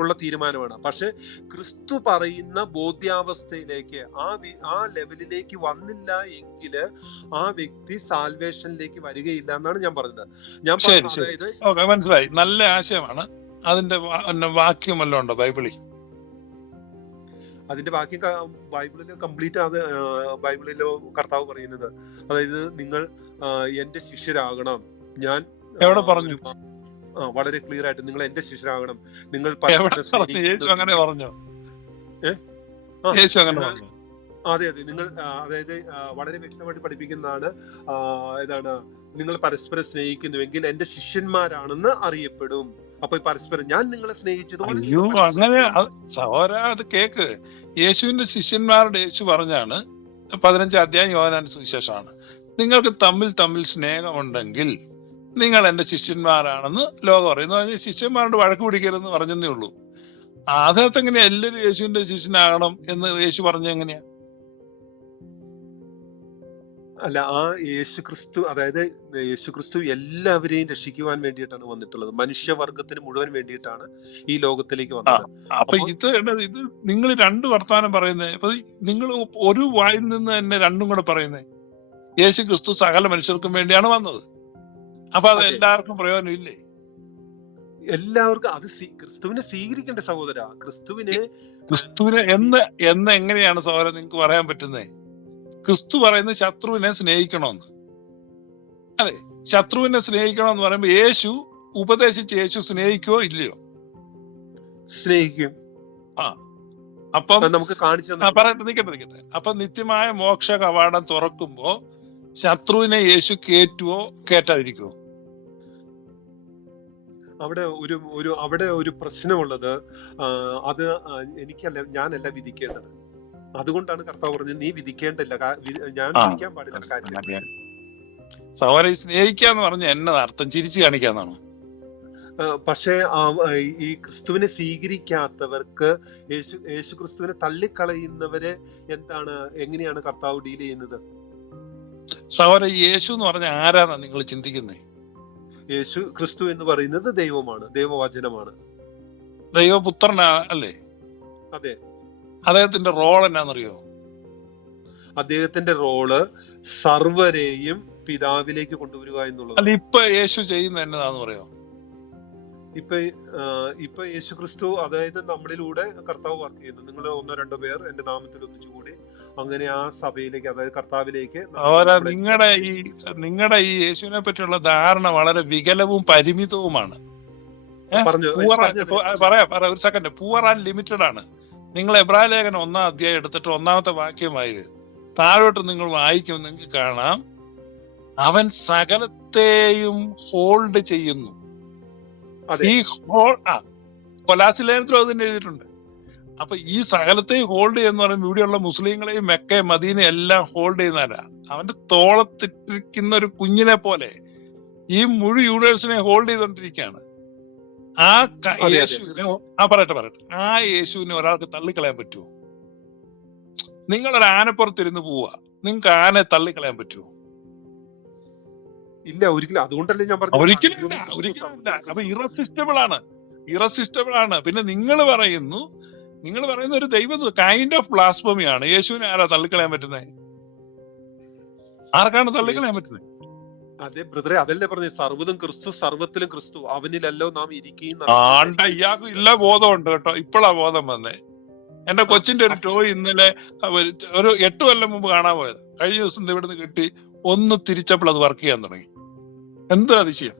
ഉള്ള തീരുമാനമാണ്. പക്ഷെ ക്രിസ്തു പറയുന്ന ബോധ്യാവസ്ഥയിലേക്ക്, ആ ലെവലിലേക്ക് വന്നില്ല എങ്കിൽ ആ വ്യക്തി സാൽവേഷനിലേക്ക് വരികയില്ല എന്നാണ് ഞാൻ പറഞ്ഞത്. അതായത് മനസ്സിലായി. നല്ല ആശയമാണ്. അതിന്റെ വാക്യം വല്ലതും ഉണ്ടോ ബൈബിളിൽ? അതിന്റെ ബാക്കി ബൈബിളിൽ കംപ്ലീറ്റ് അത് ബൈബിളിലോ കർത്താവ് പറയുന്നത്, അതായത് നിങ്ങൾ എന്റെ ശിഷ്യരാകണം. ഞാൻ എവിടെ പറഞ്ഞു? വളരെ ക്ലിയർ ആയിട്ട് നിങ്ങൾ എന്റെ ശിഷ്യരാകണം, നിങ്ങൾ യേശു അങ്ങനെ പറഞ്ഞോ? യേശു അങ്ങനെ പറഞ്ഞു? അതെ അതെ, നിങ്ങൾ അതായത് വളരെ വ്യക്തമായിട്ട് പഠിപ്പിക്കുന്നതാണ്. ഏതാണ്, നിങ്ങൾ പരസ്പരം സ്നേഹിക്കുന്നുവെങ്കിൽ എന്റെ ശിഷ്യന്മാരാണെന്ന് അറിയപ്പെടും. അപ്പൊ പരസ്പരം ഞാൻ നിങ്ങളെ സ്നേഹിച്ചതുപോലെ. അയ്യോ, അങ്ങനെ സഹോദര അത് കേക്ക്. യേശുവിന്റെ ശിഷ്യന്മാരുടെ യേശു പറഞ്ഞാണ്, 15 അധ്യായം യോഹന്നാന്റെ സുവിശേഷമാണ്, നിങ്ങൾക്ക് തമ്മിൽ തമ്മിൽ സ്നേഹമുണ്ടെങ്കിൽ നിങ്ങൾ എന്റെ ശിഷ്യന്മാരാണെന്ന് ലോകം പറയുന്നു. ശിഷ്യന്മാരോട് വഴക്ക് പിടിക്കരുതെന്ന് പറഞ്ഞതേ ഉള്ളൂ. അതിനകത്ത് എങ്ങനെയാ എല്ലാവരും യേശുവിന്റെ ശിഷ്യനാകണം എന്ന് യേശു പറഞ്ഞ എങ്ങനെയാ? അല്ല, ആ യേശുക്രിസ്തു, അതായത് യേശുക്രിസ്തു എല്ലാവരെയും രക്ഷിക്കുവാൻ വേണ്ടിയിട്ടാണ് വന്നിട്ടുള്ളത്. മനുഷ്യവർഗത്തിന് മുഴുവൻ വേണ്ടിയിട്ടാണ് ഈ ലോകത്തിലേക്ക് വന്നത്. അപ്പൊ ഇത് നിങ്ങൾ രണ്ട് വർത്താനം പറയുന്നത്. അപ്പൊ നിങ്ങൾ ഒരു വായിൽ നിന്ന് തന്നെ രണ്ടും കൂടെ പറയുന്നത്. യേശു ക്രിസ്തു സകല മനുഷ്യർക്കും വേണ്ടിയാണ് വന്നത്. അപ്പൊ അത് എല്ലാവർക്കും പ്രയോജനം ഇല്ലേ? എല്ലാവർക്കും അത് ക്രിസ്തുവിനെ സ്വീകരിക്കേണ്ട സഹോദര. ക്രിസ്തുവിനെ എന്ന് എങ്ങനെയാണ് സഹോദരൻ നിങ്ങൾക്ക് പറയാൻ പറ്റുന്നേ? ക്രിസ്തു പറയുന്നത് ശത്രുവിനെ സ്നേഹിക്കണമെന്ന്. അതെ, ശത്രുവിനെ സ്നേഹിക്കണമെന്ന് പറയുമ്പോ യേശു ഉപദേശിച്ച് യേശു സ്നേഹിക്കോ ഇല്ലയോ? സ്നേഹിക്കും. അപ്പം നമുക്ക് കാണിച്ചു നിക്കട്ടെ. അപ്പൊ നിത്യമായ മോക്ഷ കവാടം തുറക്കുമ്പോ ശത്രുവിനെ യേശു കേറ്റുവോ കേറ്റാതിരിക്കുവോ? അവിടെ ഒരു പ്രശ്നമുള്ളത്, അത് ഞാനല്ല വിധിക്കേണ്ടത്. അതുകൊണ്ടാണ് കർത്താവ് പറഞ്ഞത് നീ വിധിക്കേണ്ടല്ല, ഞാൻ വിധിക്കാൻ പാടില്ല കാര്യം. സഹോദരൻ, സ്നേഹിക്കാന്ന് പറഞ്ഞ എന്നതാ അർത്ഥം? ചിരിച്ചു കാണിക്കാന്നാണോ? പക്ഷേ ഈ ക്രിസ്തുവിനെ സ്വീകരിക്കാത്തവർക്ക്, യേശു ക്രിസ്തുവിനെ തള്ളിക്കളയുന്നവരെ എങ്ങനെയാണ് കർത്താവ് ഡീൽ ചെയ്യുന്നത്? സഹോദരൻ, യേശു എന്ന് പറഞ്ഞ ആരാന്നാ നിങ്ങൾ ചിന്തിക്കുന്നേ? യേശു ക്രിസ്തു എന്ന് പറയുന്നത് ദൈവമാണ്, ദൈവവചനമാണ്, ദൈവപുത്രനാ അല്ലേ? അതെ. അദ്ദേഹത്തിന്റെ റോൾ എന്നാന്നറിയോ? അദ്ദേഹത്തിന്റെ റോള് സർവരെയും പിതാവിലേക്ക് കൊണ്ടുവരിക എന്നുള്ളത്. അല്ല, ഇപ്പൊ യേശു ചെയ്യുന്ന എന്നതാന്ന് പറയോ? ഇപ്പൊ യേശു ക്രിസ്തു, അതായത് നമ്മളിലൂടെ കർത്താവ് വർക്ക് ചെയ്യുന്നു. നിങ്ങൾ 1-2 പേർ എന്റെ നാമത്തിൽ ഒന്നിച്ചുകൂടി, അങ്ങനെ ആ സഭയിലേക്ക്, അതായത് കർത്താവിലേക്ക്. നിങ്ങളുടെ ഈ യേശുവിനെ പറ്റിയുള്ള ധാരണ വളരെ വികലവും പരിമിതവുമാണ്. പറയാം ഒരു സെക്കൻഡ്. പൂവർ ആൻഡ് ലിമിറ്റഡ് ആണ്. നിങ്ങൾ എബ്രായ ലേഖനം 1-ാം അധ്യായം എടുത്തിട്ട് 1-ാമത്തെ വാക്യമായത് താഴോട്ട് നിങ്ങൾ വായിക്കും, നിങ്ങൾക്ക് കാണാം അവൻ സകലത്തെയും ഹോൾഡ് ചെയ്യുന്നു. ഈ കൊലാസ്യ ലേഖനത്തിലും അത് തന്നെ എഴുതിയിട്ടുണ്ട്. അപ്പൊ ഈ സകലത്തെയും ഹോൾഡ് ചെയ്യുന്ന പറയുമ്പോൾ ഇവിടെയുള്ള മുസ്ലിങ്ങളെയും മെക്ക മദീന എല്ലാം ഹോൾഡ് ചെയ്യുന്നതല്ല, അവന്റെ തോളത്തിട്ടിരിക്കുന്ന ഒരു കുഞ്ഞിനെ പോലെ ഈ മുഴു യൂണിവേഴ്സിനെ ഹോൾഡ് ചെയ്തോണ്ടിരിക്കുകയാണ്. പറയട്ടെ, ആ യേശുവിനെ ഒരാൾക്ക് തള്ളിക്കളയാൻ പറ്റുമോ? നിങ്ങളൊരു ആനപ്പുറത്തിരുന്ന് പോവാ, നിങ്ങൾക്ക് ആനയെ തള്ളിക്കളയാൻ പറ്റുമോ? ഇല്ല, ഒരിക്കലും. അതുകൊണ്ടല്ലേ ഞാൻ പറഞ്ഞു, ഒരിക്കലും. അപ്പൊ ഇറസിസ്റ്റബിൾ ആണ്. പിന്നെ നിങ്ങൾ പറയുന്ന ഒരു ദൈവം കൈൻഡ് ഓഫ് ബ്ലാസ്ഫമിയാണ്. യേശുവിനെ ആരാ തള്ളിക്കളയാൻ പറ്റുന്നത്? ആർക്കാണ് തള്ളിക്കളയാൻ പറ്റുന്നത്? അതെ ബ്രദറെ, അതല്ലേ പറഞ്ഞ സർവ്വതും ക്രിസ്തു, സർവ്വത്തിലും ക്രിസ്തു, അവനിലല്ലോ നാം ഇരിക്കുകയും. ഇയാൾക്ക് ഇല്ല ബോധമുണ്ട് കേട്ടോ, ഇപ്പോഴാ ബോധം വന്നേ. എന്റെ കൊച്ചിന്റെ ഒരു ടോയ് ഇന്നലെ ഒരു 8 കൊല്ലം മുമ്പ് കാണാൻ പോയത്, കഴിഞ്ഞ ദിവസം ഇവിടുന്ന് കിട്ടി. ഒന്ന് തിരിച്ചപ്പോൾ അത് വർക്ക് ചെയ്യാൻ തുടങ്ങി. എന്തൊരതിശയം!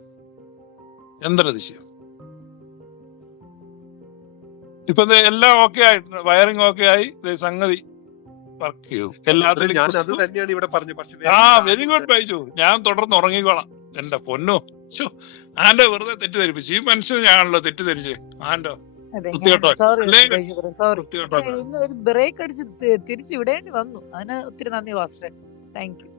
ഇപ്പൊ എല്ലാം ഓക്കെ ആയിട്ടുണ്ട്, വയറിംഗ് ഓക്കെ ആയി, സംഗതി വർക്ക് ചെയ്തു. എല്ലാത്തിലും വെരി ഗുഡ് ബൈജു. ഞാൻ തുടർന്ന് ഉറങ്ങിക്കോളാം. എന്റെ പൊന്നോ, ആന്റെ വെറുതെ തെറ്റിദ്ധരിപ്പിച്ചു. ഈ മനുഷ്യന് ഞാനല്ലോ തെറ്റിദ്ധരിച്ച്. ആന്റോ ഒരു ബ്രേക്ക് അടിച്ച് തിരിച്ചു വിടേണ്ടി വന്നു. അതിന് ഒത്തിരി നന്ദി പാസ്റ്ററെ. Thank you.